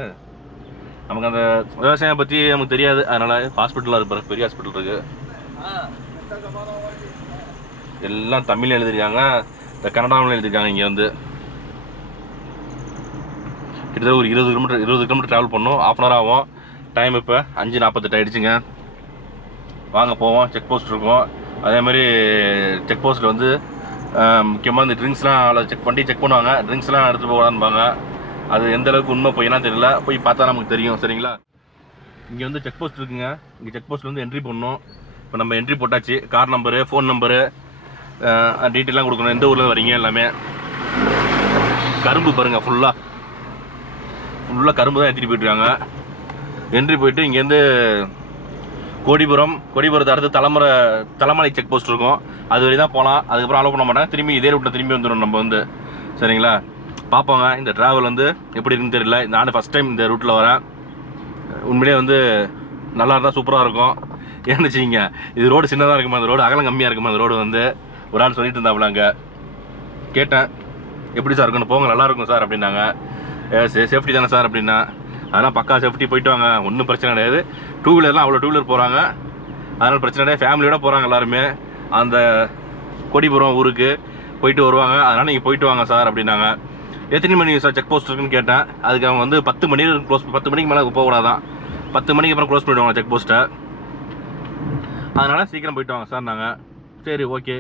நமக்கு அந்த விவசாயம் பற்றி நமக்கு தெரியாது, அதனால் ஹாஸ்பிட்டலாக இருப்பார், பெரிய ஹாஸ்பிட்டல் இருக்குது. எல்லாம் தமிழில் எழுதிருக்காங்க, இந்த கன்னடாவில் எழுதிருக்காங்க. இங்கே வந்து கிட்டத்தட்ட ஒரு 20 கிலோமீட்டர் ட்ராவல் பண்ணணும், 1/2 hour ஆகும். டைம் இப்போ 5:48 ஆகிடுச்சுங்க. வாங்க போவோம். செக் போஸ்ட் இருக்கும். அதேமாதிரி செக் போஸ்ட்டில் வந்து முக்கியமாக இந்த ட்ரிங்க்ஸ்லாம் செக் பண்ணுவாங்க. ட்ரிங்க்ஸ்லாம் எடுத்துகிட்டு போகலான்பாங்க. அது எந்த அளவுக்கு உண்மை போயினா தெரியல, போய் பார்த்தா நமக்கு தெரியும். சரிங்களா, இங்கே வந்து செக் போஸ்ட் இருக்குங்க. இங்கே செக் போஸ்ட்டில் வந்து என்ட்ரி பண்ணணும். இப்போ நம்ம என்ட்ரி போட்டாச்சு. கார் நம்பரு, ஃபோன் நம்பரு, டீட்டெயிலாம் கொடுக்கணும். எந்த ஊரில் வரீங்க எல்லாமே. கரும்பு பாருங்கள், ஃபுல்லாக கரும்பு தான் ஏற்றிட்டு போயிட்டுருக்காங்க. என்ட்ரி போயிட்டு இங்கேருந்து கொடிபுரத்தை அடுத்து தலைமலை செக் போஸ்ட் இருக்கும். அது வரை தான் போகலாம். அதுக்கப்புறம் அலோவ் பண்ண மாட்டாங்க. திரும்பி இதே ரூட்டில் திரும்பி வந்துடும் நம்ம வந்து. சரிங்களா, பார்ப்போங்க. இந்த ட்ராவல் வந்து எப்படி இருக்குன்னு தெரியல. நானும் ஃபஸ்ட் டைம் இந்த ரூட்டில் வரேன். உண்மையிலே வந்து நல்லா இருந்தால் சூப்பராக இருக்கும். ஏன்னு வச்சுக்கிங்க, இது ரோடு சின்னதாக இருக்குமா, அந்த ரோடு அகலம் கம்மியாக இருக்குமா, அந்த ரோடு வந்து ஒரு ஆள் சொல்லிட்டு இருந்தாப்புல. அங்கே கேட்டேன், எப்படி சார் இருக்குன்னு. போங்க, நல்லாயிருக்கும் சார் அப்படின்னாங்க. சேஃப்டி தானே சார் அப்படின்னா. அதெல்லாம் பக்கா சேஃப்டி, போயிட்டு வாங்க, ஒன்றும் பிரச்சனை கிடையாது. 2 வீலர்லாம் அவ்வளோ 2 வீலர் போகிறாங்க, அதனால் பிரச்சனை கிடையாது. ஃபேமிலியோடு போகிறாங்க எல்லாருமே. அந்த கொடிபுரம் ஊருக்கு போயிட்டு வருவாங்க, அதனால் நீங்கள் போயிட்டு வாங்க சார் அப்படின்னாங்க. எத்தனை மணி சார் செக் போஸ்ட் இருக்குன்னு கேட்டேன். அதுக்கு அவங்க வந்து 10 மணி க்ளோஸ், 10 மணிக்கு மேலே போகக்கூடாதான். 10 மணிக்கு அப்புறம் க்ளோஸ் பண்ணிவிடுவாங்க செக் போஸ்ட்டை. அதனால் சீக்கிரம் போயிட்டு வாங்க சார் நாங்கள். சரி, ஓகே,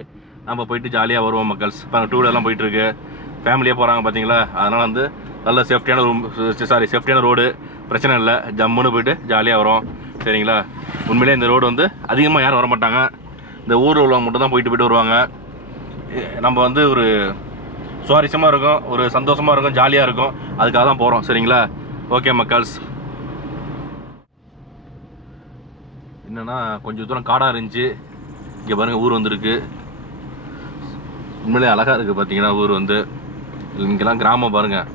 நம்ம போயிட்டு ஜாலியாக வருவோம் மக்கள்ஸ். இப்போ 2 வீலர்லாம் போயிட்டுருக்கு, ஃபேமிலியாக போகிறாங்க பார்த்தீங்களா. அதனால் வந்து நல்ல சேஃப்டியான ரோடு, பிரச்சனை இல்லை. ஜம்முன்னு போயிட்டு ஜாலியாக வரும். சரிங்களா, உண்மையிலே இந்த ரோடு வந்து அதிகமாக யாரும் வர மாட்டாங்க. இந்த ஊரில் உள்ளவங்க மட்டும் தான் போயிட்டு வருவாங்க. நம்ம வந்து ஒரு சுவாரஸ்யமாக இருக்கும், ஒரு சந்தோஷமாக இருக்கும், ஜாலியாக இருக்கும். அதுக்காக தான் போகிறோம். சரிங்களா, ஓகே மக்கள்ஸ். என்னென்னா கொஞ்சம் தூரம் காடாக இருந்துச்சு. இங்கே பாருங்கள், ஊர் வந்துருக்கு. உண்மையிலே அழகாக இருக்குது பார்த்தீங்கன்னா ஊர் வந்து. இங்கெல்லாம் கிராமம் பாருங்கள்.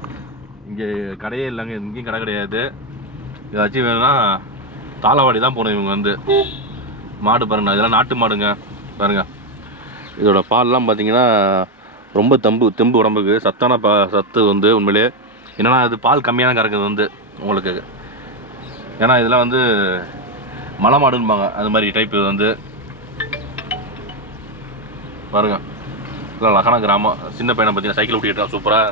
இங்கே கடையே இல்லைங்க, இங்கேயும் கடை கிடையாது. ஏதாச்சும் வேணும்னா தாளவாடி தான் போகணும். இவங்க வந்து மாடு பாருங்க, இதெல்லாம் நாட்டு மாடுங்க பாருங்கள். இதோட பால்லாம் பார்த்தீங்கன்னா ரொம்ப தெம்பு உடம்புக்கு சத்தான சத்து வந்து உண்மையிலே. என்னென்னா இது பால் கம்மியான கறக்குது வந்து உங்களுக்கு. ஏன்னா இதெல்லாம் வந்து மலை மாடுன்பாங்க, அது மாதிரி டைப். இது வந்து பாருங்க, இதெல்லாம் அழகான கிராமம். சின்ன பையனை பார்த்தீங்கன்னா சைக்கிள் ஓட்டிகிட்டு இருக்கான் சூப்பராக.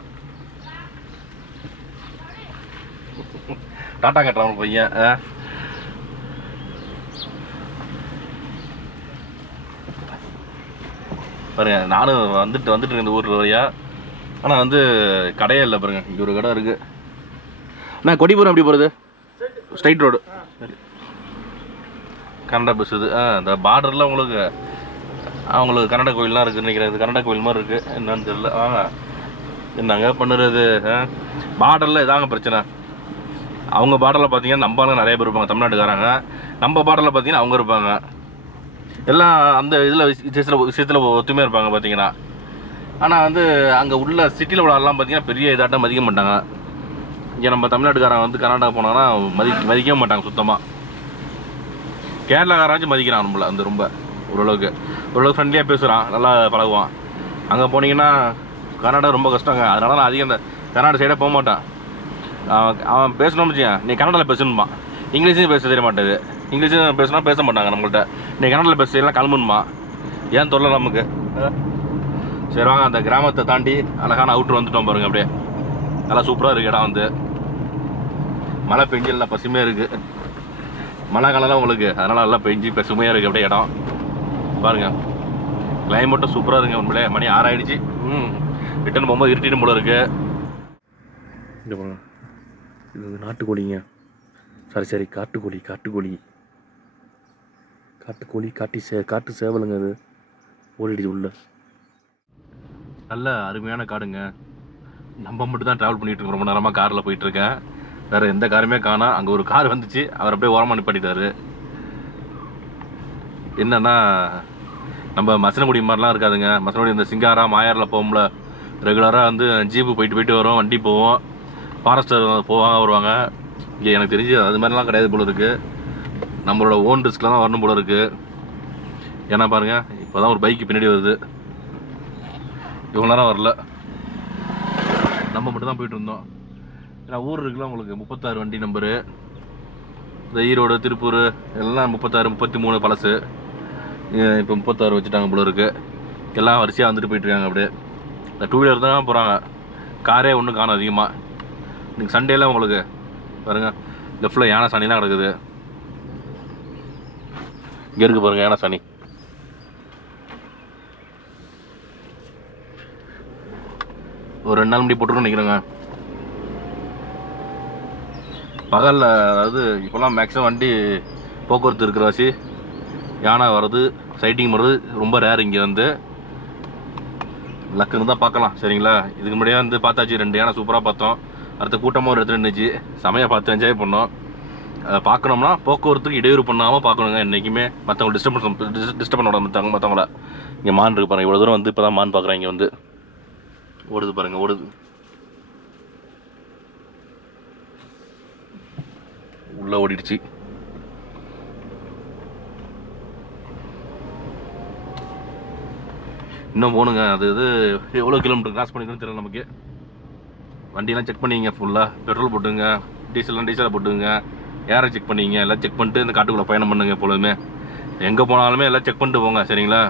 டாட்டா கட்டுறான் பையன். பாருங்க, நானும் வந்துட்டு இருக்கேன் இந்த ஊரில் வரையா. ஆனால் வந்து கடையே இல்லை பாருங்க. இங்கே ஒரு கடை இருக்குது. நான் கொடிபுரம் எப்படி போகிறது? Straight road. கன்னடா பஸ் இது. இந்த பார்டரில் அவங்களுக்கு கன்னட கோயிலெலாம் இருக்குதுன்னு நினைக்கிறேன். இது கன்னட கோயில் மாதிரி இருக்குது, என்னன்னு தெரியல. என்னங்க பண்ணுறது? பார்டரில் இதாங்க பிரச்சனை. அவங்க பார்டரில் பார்த்தீங்கன்னா நம்ம நிறைய பேர் இருப்பாங்க, தமிழ்நாட்டுக்காரங்க. நம்ம பார்டரில் பார்த்தீங்கன்னா அவங்க இருப்பாங்க. எல்லாம் அந்த இதில் விஷயத்தில் ஒத்துமையாக இருப்பாங்க பார்த்தீங்கன்னா. ஆனால் வந்து அங்கே உள்ள சிட்டியில் உள்ள ஆள்லாம் பார்த்தீங்கன்னா பெரிய இதாட்டம் மதிக்க மாட்டாங்க. இங்கே நம்ம தமிழ்நாட்டுக்காரன் வந்து கர்நாடகா போனாங்கன்னா மதிக்கவே மாட்டாங்க சுத்தமாக. கேரளாக்காராச்சும் மதிக்கிறான் நம்மள அந்த ரொம்ப ஓரளவுக்கு ஃப்ரெண்ட்லியாக பேசுகிறான், நல்லா பழகுவான். அங்கே போனீங்கன்னா கர்நாடகா ரொம்ப கஷ்டங்க. அதனால நான் அதிகம் இந்த கர்நாடகா சைடே போக மாட்டேன். அவன் பேசணும்னு வச்சுக்கேன், நீ கன்னடாவில் பேசணுமா, இங்கிலீஷும் பேச தெரிய மாட்டேது. இங்கிலீஷும் பேசினா பேச மாட்டாங்க நம்மள்கிட்ட. நீ கன்னடாவில் பேசலாம் கிளம்பணுமா, ஏன் தொல்லை நமக்கு. சரி வாங்க, அந்த கிராமத்தை தாண்டி அழகான அவுட்ரு வந்துட்டோம் பாருங்க. அப்படியே நல்லா சூப்பராக இருக்குது இடம் வந்து. மழை பெஞ்சு நல்லா பசுமையாக இருக்குது. மழை காலம்லாம் உங்களுக்கு, அதனால் நல்லா பெஞ்சு பசுமையாக இருக்குது அப்படியே இடம் பாருங்கள். கிளைமேட்டும் சூப்பராக இருக்குங்க உண்மையிலே. மணி 6 ஆகிடுச்சு. ரிட்டர்ன் போகும்போது இருட்டிடும் போல இருக்குது. இங்கே பாருங்க, இது நாட்டுக்கோழிங்க. சரி காட்டுக்கோழி காட்டு சேவலுங்க. அது ஓடிடுச்சு உள்ள. நல்ல அருமையான காடுங்க. நம்ம மட்டும் தான் ட்ராவல் பண்ணிகிட்டு இருக்கோம். ரொம்ப நேரமாக காரில் போயிட்டுருக்கேன். வேறு எந்த காருமே காணா. அங்கே ஒரு கார் வந்துச்சு, அவர் அப்படியே ஓரமாக நிப்பாட்டிட்டாரு. என்னன்னா நம்ம மசனகுடி மாதிரிலாம் இருக்காதுங்க. மசனகுடி இந்த சிங்காரா மாயாரில் போகும்ல, ரெகுலராக வந்து ஜீப்பு போயிட்டு வரும், வண்டி போவோம், ஃபாரஸ்டர் போவாங்க வருவாங்க. இங்கே எனக்கு தெரிஞ்சு அது மாதிரிலாம் கிடையாது போல இருக்குது. நம்மளோட ஓன் ரிஸ்கில் தான் வரணும் போல இருக்குது. ஏன்னா பாருங்கள், இப்போ தான் ஒரு பைக்கு பின்னாடி வருது. இவ்வளோ நேரம் வரல, நம்ம மட்டும் தான் போயிட்டு இருந்தோம். ஏன்னா ஊர் இருக்குல்ல உங்களுக்கு 36 வண்டி நம்பரு. இந்த ஈரோடு திருப்பூர் எல்லாம் 36 33 பழசு. இப்போ 36 வச்சுட்டாங்க போல இருக்குது. எல்லாம் வரிசையாக வந்துட்டு போயிட்டுருக்காங்க. அப்படியே இந்த 2 வீலர் தான் போகிறாங்க, காரே ஒன்றும் காணும் அதிகமாக. இன்றைக்கி சண்டேலாம் உங்களுக்கு பாருங்கள், லெஃப்டில் யானை சாணிலாம் கிடக்குது. இங்கே இருக்குது பாருங்கள் யானை சாணி. ஒரு 2 நாள் முடி போட்டுருக்கோன்னு நினைக்கிறேங்க. பகலில் அதாவது இப்போல்லாம் மேக்ஸிமம் வண்டி போக்குவரத்து இருக்கிறவாசி யானை வர்றது, சைட்டிங் வர்றது ரொம்ப ரேர். இங்கே வந்து லக்குன்னு தான் பார்க்கலாம். சரிங்களா, இதுக்கு முன்னாடியே வந்து பார்த்தாச்சு, 2 யானை சூப்பராக பார்த்தோம். அடுத்த கூட்டமாக ஒரு இடத்துல இருந்துச்சு, செமையாக பார்த்து என்ஜாய் பண்ணோம். அதை பார்க்கணும்னா போக்குவரத்துக்கு இடையூறு பண்ணாமல் பார்க்கணுங்க என்றைக்குமே. மற்றவங்க டிஸ்டர்ப் பண்ண விட மற்றவங்கள. இங்கே மான் இருக்கு பாருங்கள், இவ்வளோ தூரம் வந்து இப்போ தான் மான் பார்க்குறேன். இங்கே வந்து ஓடுது பாருங்கள், ஓடுது. உள்ளே ஓடிடுச்சு. இன்னும் போகணுங்க. அது இது எவ்வளோ கிலோமீட்டர் கிராஸ் பண்ணிக்கணும்னு தெரியல நமக்கு. வண்டியெல்லாம் செக் பண்ணிங்க, ஃபுல்லாக பெட்ரோல் போட்டுங்க, டீசலை போட்டுங்க, ஏரை செக் பண்ணிங்க, எல்லாம் செக் பண்ணிட்டு இந்த காட்டுக்குள்ளே பயணம் பண்ணுங்க. எப்பொழுதுமே எங்கே போனாலுமே எல்லாம் செக் பண்ணிட்டு போங்க. சரிங்களா,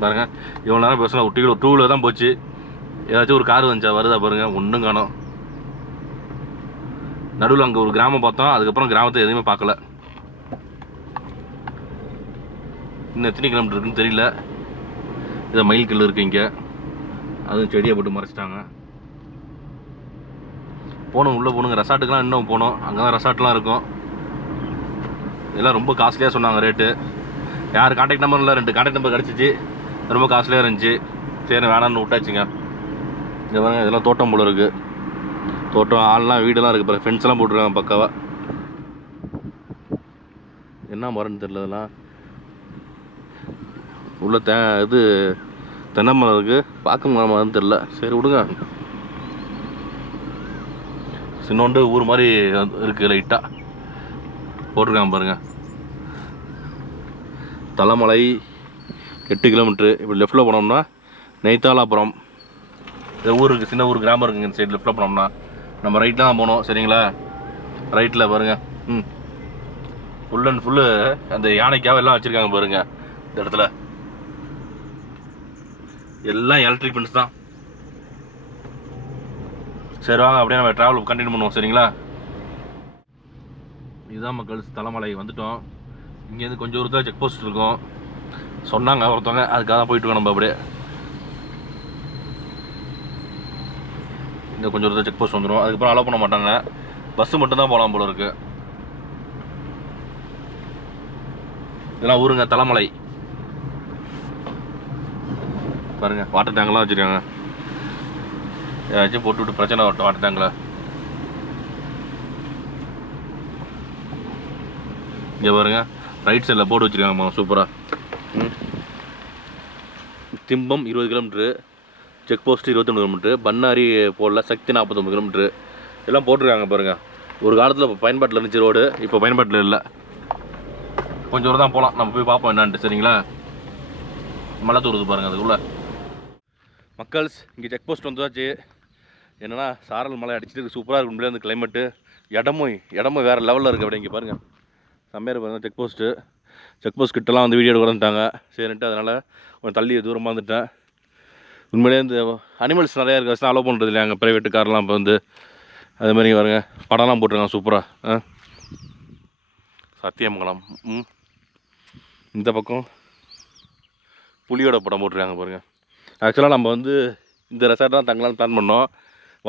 பாருங்கள் இவ்வளோ நேரம் பேசலாம். ஒரு 2 வீலர் தான் போச்சு. ஏதாச்சும் ஒரு கார் வந்துச்சா, வருதா பாருங்கள், ஒன்றும் காணோம். நடுவில் அங்கே ஒரு கிராமம் பார்த்தோம், அதுக்கப்புறம் கிராமத்தை எதுவுமே பார்க்கல. இன்னும் எத்தனை கிலோமீட்டர் இருக்குன்னு தெரியல. இதை மயில் கல் இருக்குது இங்கே, அதுவும் செடியை போட்டு மறைச்சிட்டாங்க. போகணும், உள்ளே போகணுங்க. ரெசார்ட்டுக்கெலாம் இன்னும் போகணும், அங்கே தான் ரெசார்ட்லாம் இருக்கும். இதெல்லாம் ரொம்ப காஸ்ட்லியாக சொன்னாங்க ரேட்டு. யார் கான்டாக்ட் நம்பர் இல்லை, 2 கான்டாக்ட் நம்பர் கிடச்சிச்சு, ரொம்ப காஸ்ட்லியாக இருந்துச்சு. சரி வேணான்னு விட்டாச்சுங்க. இந்த பாருங்க, இதெல்லாம் தோட்டம் போல இருக்குது. தோட்டம், ஆள்லாம், வீடெல்லாம் இருக்குது பாருங்கள், ஃபென்ஸ்லாம் போட்டுருக்காங்க பக்காவாக. என்ன மரம்னு தெரியல, இதெல்லாம் உள்ள இது தென்னை மரம் இருக்குது, பார்க்க மரம்னு தெரில. சரி விடுங்க. சின்னோண்டு ஊர் மாதிரி இருக்குது, லைட்டாக போட்டிருக்காங்க பாருங்கள். தலைமலை 8 கிலோமீட்ரு. இப்படி லெஃப்டில் போனோம்னா நெய்த்தாலாபுரம், இந்த ஊர் இருக்குது, சின்ன ஊர் கிராமம் இருக்குங்க. இந்த சைடு லெஃப்டில் போனோம்னா நம்ம ரைட்டில் தான் போகணும். சரிங்களா, ரைட்டில் பாருங்கள். ஃபுல் அண்ட் ஃபுல்லு அந்த யானைக்காக எல்லாம் வச்சுருக்காங்க பாருங்கள். இந்த இடத்துல எல்லாம் எலக்ட்ரிக் ஃபென்ஸ் தான். சரி வாங்க, அப்படியே நம்ம ட்ராவல் கண்டினியூ பண்ணுவோம். சரிங்களா, இதுதான் மக்கள் தலைமலை வந்துட்டோம். இங்கேருந்து கொஞ்சம் தூரத்தில் செக் போஸ்ட் இருக்கும் சொன்னாங்க ஒருத்தவங்க, அதுக்காக தான் போயிட்டு இருக்கோம் நம்ம. அப்படியே இந்த கொஞ்சம் தூரத்தில் செக் போஸ்ட் வந்துடும், அதுக்கப்புறம் அலோவ் பண்ண மாட்டாங்க, பஸ்ஸு மட்டும்தான் போகலாம் போல இருக்குது. இதெல்லாம் ஊருங்க, தலைமலை பாருங்கள். வாட்டர் டேங்கெலாம் வச்சுருக்காங்க, ஏதாச்சும் போட்டு விட்டு பிரச்சனை வரட்டும் வாட்டர் டேங்கில். இங்கே பாருங்க, ரைட் சைடில் போட்டு வச்சுருக்காங்கம்மா சூப்பராக. Thimbam 20 kilometre, check post 21 kilometre, Bannari போடல, சக்தி 49 கிலோமீட்ரு எல்லாம் போட்டிருக்காங்க பாருங்கள். ஒரு காலத்தில் இப்போ பயன்பாட்டில் இருந்துச்சு ரோடு, இப்போ பயன்பாட்டில் இல்லை. கொஞ்சம் தூரம் தான் போகலாம், நம்ம போய் பார்ப்போம் என்னான்ட்டு. சரிங்களா, மழை தூருது பாருங்கள் அதுக்குள்ளே. மக்கள்ஸ் இங்கே செக் போஸ்ட் வந்தாச்சு. என்னென்னா சாரல் மலை அடிச்சுட்டு சூப்பராக இருக்கும். முடியாது அந்த கிளைமேட்டு, இடமும் வேறு லெவலில் இருக்குது. அப்படி இங்கே பாருங்கள், செம்மையாக பாருங்கள். செக் போஸ்ட் கிட்டலாம் வந்து வீடியோ எடுக்க வந்துட்டாங்க. சரின்ட்டு அதனால் கொஞ்சம் தள்ளி தூரமாக வந்துட்டேன். உண்மையிலே இந்த அனிமல்ஸ் நிறையா இருக்க வச்சு அலோவ் பண்ணுறது இல்லையா அங்கே ப்ரைவேட்டு கார்லாம். இப்போ வந்து அது மாதிரி பாருங்க, படம்லாம் போட்டிருக்காங்க சூப்பராக. சத்தியமங்கலம், இந்த பக்கம் புலியோட படம் போட்டிருக்காங்க பாருங்கள். ஆக்சுவலாக நம்ம வந்து இந்த ரெசார்ட் தான் தங்கலாம்னு பிளான் பண்ணோம்.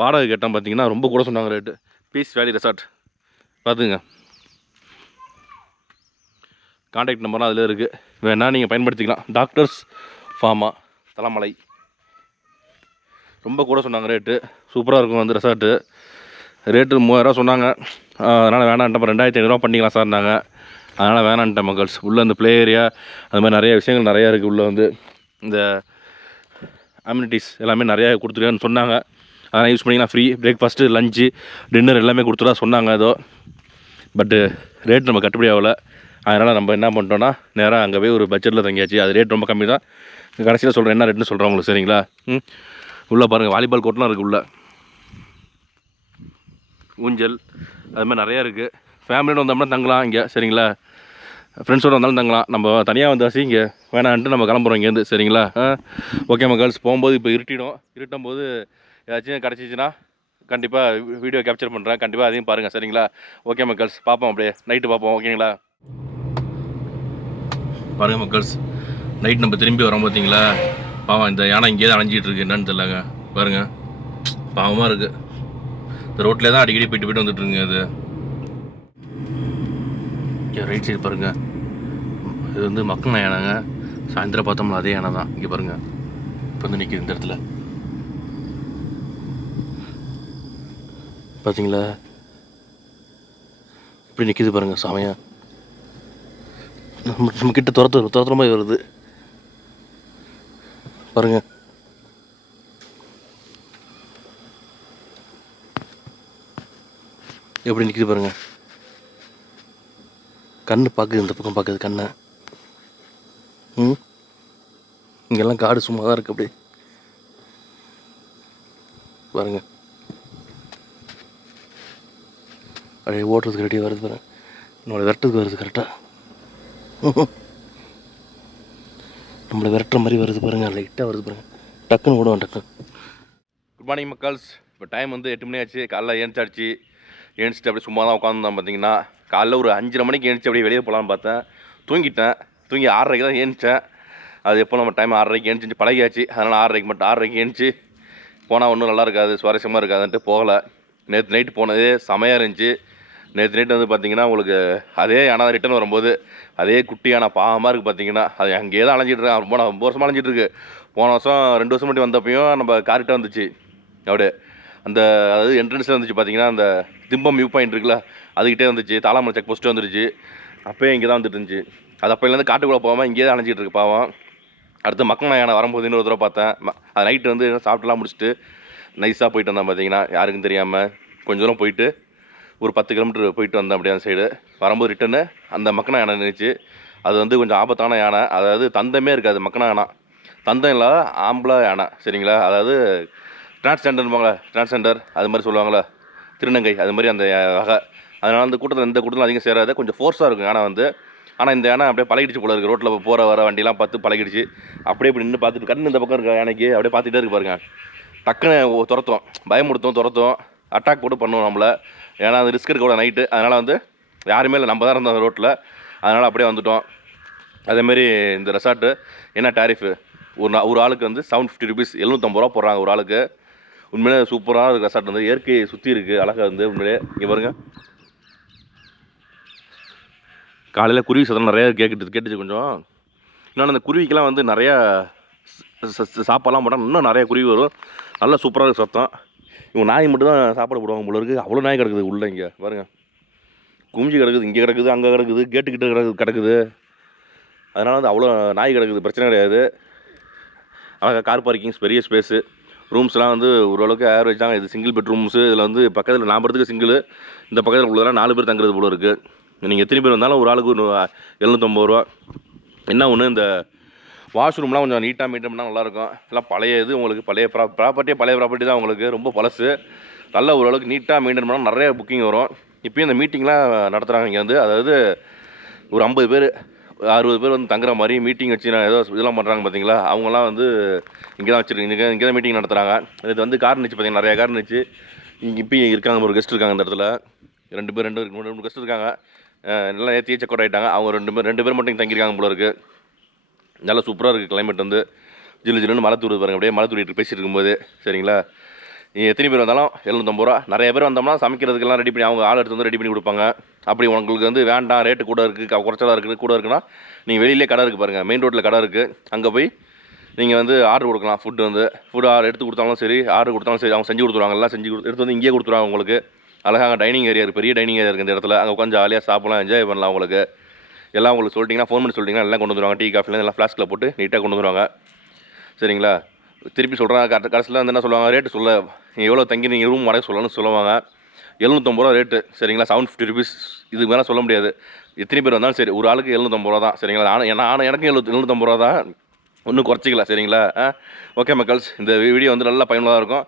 வாடகை கேட்டோம் பார்த்தீங்கன்னா ரொம்ப கூட சொன்னாங்க ரேட்டு. பீஸ் வேலி ரெசார்ட் பார்த்துங்க, கான்டாக்ட் நம்பர்லாம் அதில் இருக்குது, வேணால் நீங்கள் பயன்படுத்திக்கலாம். Doctors pharma Thalamalai. ரொம்ப கூட சொன்னாங்க ரேட்டு, சூப்பராக இருக்கும் அந்த ரெசார்ட்டு. ரேட்டு 3000 சொன்னாங்க, அதனால் வேணாம், நம்ம 2500 பண்ணிக்கலாம் சார்னாங்க. அதனால் வேணான்ட்டேன் மக்கள்ஸ். உள்ளே அந்த ப்ளே ஏரியா அது மாதிரி நிறைய விஷயங்கள் நிறையா இருக்குது. உள்ளே வந்து இந்த அம்யூனிட்டிஸ் எல்லாமே நிறையா கொடுத்துருக்கான்னு சொன்னாங்க. அதெல்லாம் யூஸ் பண்ணிங்கன்னா ஃப்ரீ பிரேக்ஃபாஸ்ட்டு, லஞ்சு, டின்னர் எல்லாமே கொடுத்துட்டா சொன்னாங்க. ஏதோ பட்டு ரேட் நம்ம கட்டுப்படி ஆகலை. அதனால் நம்ம என்ன பண்ணிட்டோன்னா நேராக அங்கே போய் ஒரு பட்ஜெட்டில் தங்கியாச்சு. அது ரேட் ரொம்ப கம்மி தான். கடைசியில் சொல்கிறேன் என்ன ரேட்னு சொல்கிறேன் உங்களுக்கு, சரிங்களா? உள்ளே பாருங்கள், வாலிபால் கோர்ட்லாம் இருக்குது உள்ளே, ஊஞ்சல் அது மாதிரி நிறையா இருக்குது. ஃபேமிலியோடு வந்தோம்னா தங்கலாம் இங்கே, சரிங்களா? ஃப்ரெண்ட்ஸோடு வந்தாலும் தங்கலாம். நம்ம தனியாக வந்தாச்சு இங்கே வேணான்ட்டு நம்ம கிளம்புறோம் இங்கேருந்து, சரிங்களா? ஓகே மக்கள்ஸ். போகும்போது இப்போ இருட்டும் போது ஏதாச்சும் கிடச்சிச்சின்னா கண்டிப்பாக வீடியோ கேப்சர் பண்ணுறேன். கண்டிப்பாக அதையும் பாருங்கள், சரிங்களா? ஓகே மக்கள்ஸ், பார்ப்போம் அப்படியே நைட்டு பார்ப்போம், ஓகேங்களா? பாருங்கள் மக்கள்ஸ், நைட் நம்ம திரும்பி வரோம் பார்த்தீங்களா? பாவம் இந்த யானை இங்கேயே தான் அலைஞ்சிட்டு இருக்கு, என்னன்னு தெரியலங்க. பாருங்கள், பாவமாக இருக்குது. இந்த ரோட்லேயே தான் அடிக்கடி போயிட்டு வந்துட்டுருங்க. அது ரைட் சைடு பாருங்கள், இது வந்து மக்கள் யானைங்க. சாயந்தரம் பார்த்தோம்னா அதே யானை தான். இங்கே பாருங்கள், இப்போ வந்து நிற்கிது இந்த இடத்துல, பார்த்தீங்களா? இப்படி நிற்கிது பாருங்கள், சாமையா. நம்ம கிட்ட துரத்துற மாதிரி வருது பாருங்க. எப்படி நிற்கிது பாருங்க. கண்ணு பார்க்குது, இந்த பக்கம் பார்க்குது கண்ணை. இங்கெல்லாம் காடு சும்மா தான் இருக்குது. அப்படி பாருங்க, அப்படியே ஓட்டுறதுக்கு ரெடியாக வருது பாருங்க. நம்மளை விரட்டுறதுக்கு வருது கரெக்டாக. நம்மளை விரட்டுற மாதிரி வருது பாருங்கள், லைட்டாக வருது பாருங்கள். டக்குன்னு ஓடுவான் டக்குன்னு. குட் மார்னிங் மக்கள்ஸ். இப்போ டைம் வந்து 8 மணி ஆச்சு. காலைல ஏஞ்சாச்சு. ஏஞ்சிட்டு அப்படியே சும்மா தான் உட்காந்துருந்தேன். பார்த்தீங்கன்னா காலைல ஒரு 5:30 மணிக்கு ஏஞ்சி அப்படியே வெளியே போகலான்னு பார்த்தேன். தூங்கி 6:30 தான் ஏஞ்சிட்டேன். அது எப்போ நம்ம டைம் 6:30 ஏஞ்சி பழகியாச்சு. அதனால் 6:30 ஏஞ்சி போனால் ஒன்றும் நல்லா இருக்காது, சுவாரஸ்யமாக இருக்காதுன்ட்டு போகலை. நேற்று நைட்டு போனதே செமையாக இருந்துச்சு. நேற்று நைட்டு வந்து பார்த்தீங்கன்னா உங்களுக்கு அதே யானை ரிட்டன் வரும்போது அதே குட்டி யானை பாவமாக இருக்குது. பார்த்தீங்கன்னா அது அங்கேயே தான் அலைஞ்சிட்ருக்கேன். ரொம்ப வருஷமாக அலைஞ்சிட்ருக்கு. போன வருஷம் 2 வருஷம் மட்டும் வந்தப்பையும் நம்ம கார்கிட்ட வந்துச்சு. அப்படியே அந்த அதாவது என்ட்ரன்ஸில் வந்துச்சு. பார்த்தீங்கன்னா அந்த திம்பம் வியூ பாயிண்ட் இருக்குல்ல, அதுக்கிட்டே வந்துச்சு. தாளாமலை செக் போஸ்ட்டு வந்துருச்சு. அப்போயே இங்கே தான் வந்துட்டு இருந்துச்சு. அது அப்போலேருந்து காட்டுக்குள்ளே போகாமல் இங்கேயே தான் அலைஞ்சிட்டு இருக்கு பாவம். அடுத்து மக்கள் யானை வரும்போது இன்னொரு தடவை பார்த்தேன். அது நைட்டு வந்து சாப்பிட்டுலாம் முடிச்சுட்டு நைஸாக போயிட்டு வந்தேன். பார்த்தீங்கன்னா யாருக்கும் தெரியாமல் கொஞ்சம் தூரம் போயிட்டு ஒரு 10 கிலோமீட்டர் போயிட்டு வந்தேன். அப்படியே அந்த சைடு வரும்போது ரிட்டனு அந்த மக்கள் யானை இருந்துச்சு. அது வந்து கொஞ்சம் ஆபத்தான யானை. அதாவது தந்தமே இருக்காது. மக்கள் யானை தந்தம் இல்லாத ஆம்பளை யானை, சரிங்களா? அதாவது டிரான்ஸ்ஜெண்டர் அது மாதிரி சொல்லுவாங்களே, திருநங்கை, அது மாதிரி அந்த வகை. அதனால் அந்த கூட்டத்தில் எந்த கூட்டத்தில் அதிகம் சேராது. கொஞ்சம் ஃபோர்ஸாக இருக்கும் யானை வந்து. ஆனால் இந்த யானை அப்படியே பழகிடுச்சு போல இருக்குது. ரோட்டில் போகிற வர வண்டிலாம் பார்த்து பழகிடுச்சு. அப்படியே இப்படி நின்று பார்த்துட்டு கண்ணு இந்த பக்கம் இருக்க யானைக்கு அப்படியே பார்த்துட்டே இருக்கு பாருங்க. டக்குன்னு துரத்தும், பயமுடுத்தும், அட்டாக் போட்டு பண்ணுவோம் நம்மளை. ஏன்னா அது ரிஸ்க் இருக்கக்கூட நைட்டு. அதனால் வந்து யாருமே இல்லை, நம்ம தான் இருந்தோம் ரோட்டில். அதனால் அப்படியே வந்துவிட்டோம். அதேமாரி இந்த ரெசார்ட்டு என்ன டேரிஃபு, ஒரு ஆளுக்கு வந்து 750 rupees, 750 ரூபா போடுறாங்க ஒரு ஆளுக்கு. உண்மையிலே சூப்பராக இருக்குது ரெசார்ட். வந்து இயற்கை சுற்றி இருக்குது, அழகாக வந்து உண்மையிலே. இங்கே பாருங்கள், காலையில் குருவி சத்தம் நிறையா கேட்டுச்சு கொஞ்சம். இன்னொன்று அந்த குருவிக்கெல்லாம் வந்து நிறையா சாப்பாடெலாம் போட்டால் இன்னும் நிறையா குருவி வரும். நல்லா சூப்பராக இருக்குது சத்தம். இவங்க நாய் மட்டும் தான் சாப்பாடு போடுவாங்க போல இருக்குது. அவ்வளோ நாய் கிடக்குது உள்ளே. இங்கே பாருங்கள், குமிஞ்சி கிடக்குது, இங்கே கிடக்குது, அங்கே கிடக்குது, கேட்டுக்கிட்ட கிடக்குது. அதனால் வந்து அவ்வளோ நாய் கிடக்குது. பிரச்சனை கிடையாது. அழகாக கார் பார்க்கிங்ஸ், பெரிய ஸ்பேஸு, ரூம்ஸ்லாம் வந்து ஓரளவுக்கு ஆவரேஜ் தான். இது சிங்கிள் பெட்ரூம்ஸு. இதில் வந்து பக்கத்தில் நான் படுறதுக்கு சிங்கிள், இந்த பக்கத்தில் உள்ளதெல்லாம் 4 பேர் தங்குறது போல இருக்குது. நீங்கள் எத்தனை பேர் வந்தாலும் ஒரு ஆளுக்கு 750 ரூபா. என்ன ஒன்று, இந்த வாஷ்ரூம்லாம் கொஞ்சம் நீட்டாக மெயின்டைன் பண்ணால் நல்லாயிருக்கும். எல்லாம் பழைய இது, உங்களுக்கு பழைய ப்ராப்பர்ட்டி தான் உங்களுக்கு, ரொம்ப பழசு. நல்ல ஓரளவுக்கு நீட்டாக மெயின்டைன் பண்ணால் நிறைய புக்கிங் வரும். இப்போயும் இந்த மீட்டிங்லாம் நடத்துகிறாங்க இங்கே வந்து. அதாவது ஒரு 50 பேர் 60 பேர் வந்து தங்குற மாதிரி மீட்டிங் வச்சு ஏதோ இதெல்லாம் பண்ணுறாங்க பார்த்தீங்களா. அவங்களாம் வந்து இங்கே தான் வச்சுருக்கீங்க, இங்கே தான் மீட்டிங் நடத்துகிறாங்க. இது வந்து கார் நிச்சு பார்த்தீங்கன்னா, நிறையா கார் நிச்சு. இங்கே இப்போயும் இருக்காங்க, ஒரு கெஸ்ட் இருக்காங்க இந்த இடத்துல. 2 கெஸ்ட் இருக்காங்க. நல்லா ஏற்றி செக் அவுட் ஆகிட்டாங்க. அவங்க 2 பேர் மட்டும் தங்கியிருக்காங்க போல இருக்குது. நல்லா சூப்பராக இருக்குது கிளைமேட். வந்து ஜில்லுன்னு மழை தூருது பாருங்க. அப்படியே மழை தூரிட்டு பேசிட்டு இருக்கும்போது, சரிங்களா? நீங்கள் எத்தனை பேர் வந்தாலும் 750 ரூபா. நிறைய பேர் வந்தோம்னா சமைக்கிறதுக்கெல்லாம் ரெடி பண்ணி அவங்க ஆள் எடுத்து வந்து ரெடி பண்ணி கொடுப்பாங்க. அப்படி உங்களுக்கு வந்து வேண்டாம், ரேட்டு கூட இருக்குது, குறைச்சலாக இருக்குது, கூட இருக்குன்னா நீங்கள் வெளியிலே கடை இருக்குது பாருங்கள், மெயின் ரோட்டில் கடை இருக்குது. அங்கே போய் நீங்கள் வந்து ஆர்டர் கொடுக்கலாம். ஃபுட் ஆர்டர் எடுத்து கொடுத்தாலும் சரி, ஆர்டர் கொடுத்தாலும் சரி, அவங்க செஞ்சு கொடுத்துருவாங்க. எல்லாம் எடுத்து வந்து இங்கேயே கொடுத்துருவாங்க உங்களுக்கு. அழகாக டைனிங் ஏரியா இருக்குது, பெரிய டைனிங் ஏரியா இருக்குது இந்த இடத்துல. அங்கே உட்காந்து ஜாலியாக சாப்பிடலாம், என்ஜாய் பண்ணலாம் உங்களுக்கு. எல்லாம் உங்களுக்கு சொல்லிட்டிங்கன்னா ஃபோன் பண்ணி சொல்லிட்டிங்கன்னா எல்லாம் கொண்டு வந்துருவாங்க. டீ காஃபிலாம் எல்லாம் ஃப்ளாஸ்கில் போட்டு நீட்டாக கொண்டு வந்துருவாங்க. சரிங்களா? திருப்பி சொல்கிறேன், கடைசியில் வந்து என்ன சொல்லுவாங்க, ரேட்டு சொல்ல நீங்கள் எவ்வளோ தங்கி நீங்கள் ரூம் வாடகை சொல்லணும்னு சொல்லுவாங்க. 750 ரூபா ரேட்டு. சரிங்களா? 750 ருபீஸ். இதுக்கு மேலே சொல்ல முடியாது. எத்தனை பேர் வந்தாலும் சரி, ஒரு ஆளுக்கு 750 ரூபா தான். சரிங்களா? எனக்கும் 750 ரூபா தான், ஒன்றும் குறைச்சிக்கல. சரிங்களா? ஓகே மக்கள்ஸ், இந்த வீடியோ வந்து நல்லா பயனுள்ளதாக இருக்கும்.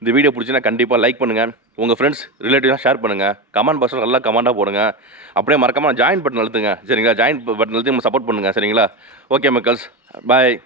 இந்த வீடியோ பிடிச்சின்னா கண்டிப்பாக லைக் பண்ணுங்கள், உங்கள் ஃப்ரெண்ட்ஸ் ரிலேட்டிவ்லாம் ஷேர் பண்ணுங்கள், கமெண்ட் பாக்ஸில் நல்லா கமெண்ட்டாக போடுங்க. அப்படியே மறக்காமல் ஜாயின் பட்டன் அழுத்துங்க. சரிங்களா? ஜாயின் பட்டன் அழுத்தி நம்ம சப்போர்ட் பண்ணுங்கள். சரிங்களா? ஓகே மக்கள்ஸ், பாய்.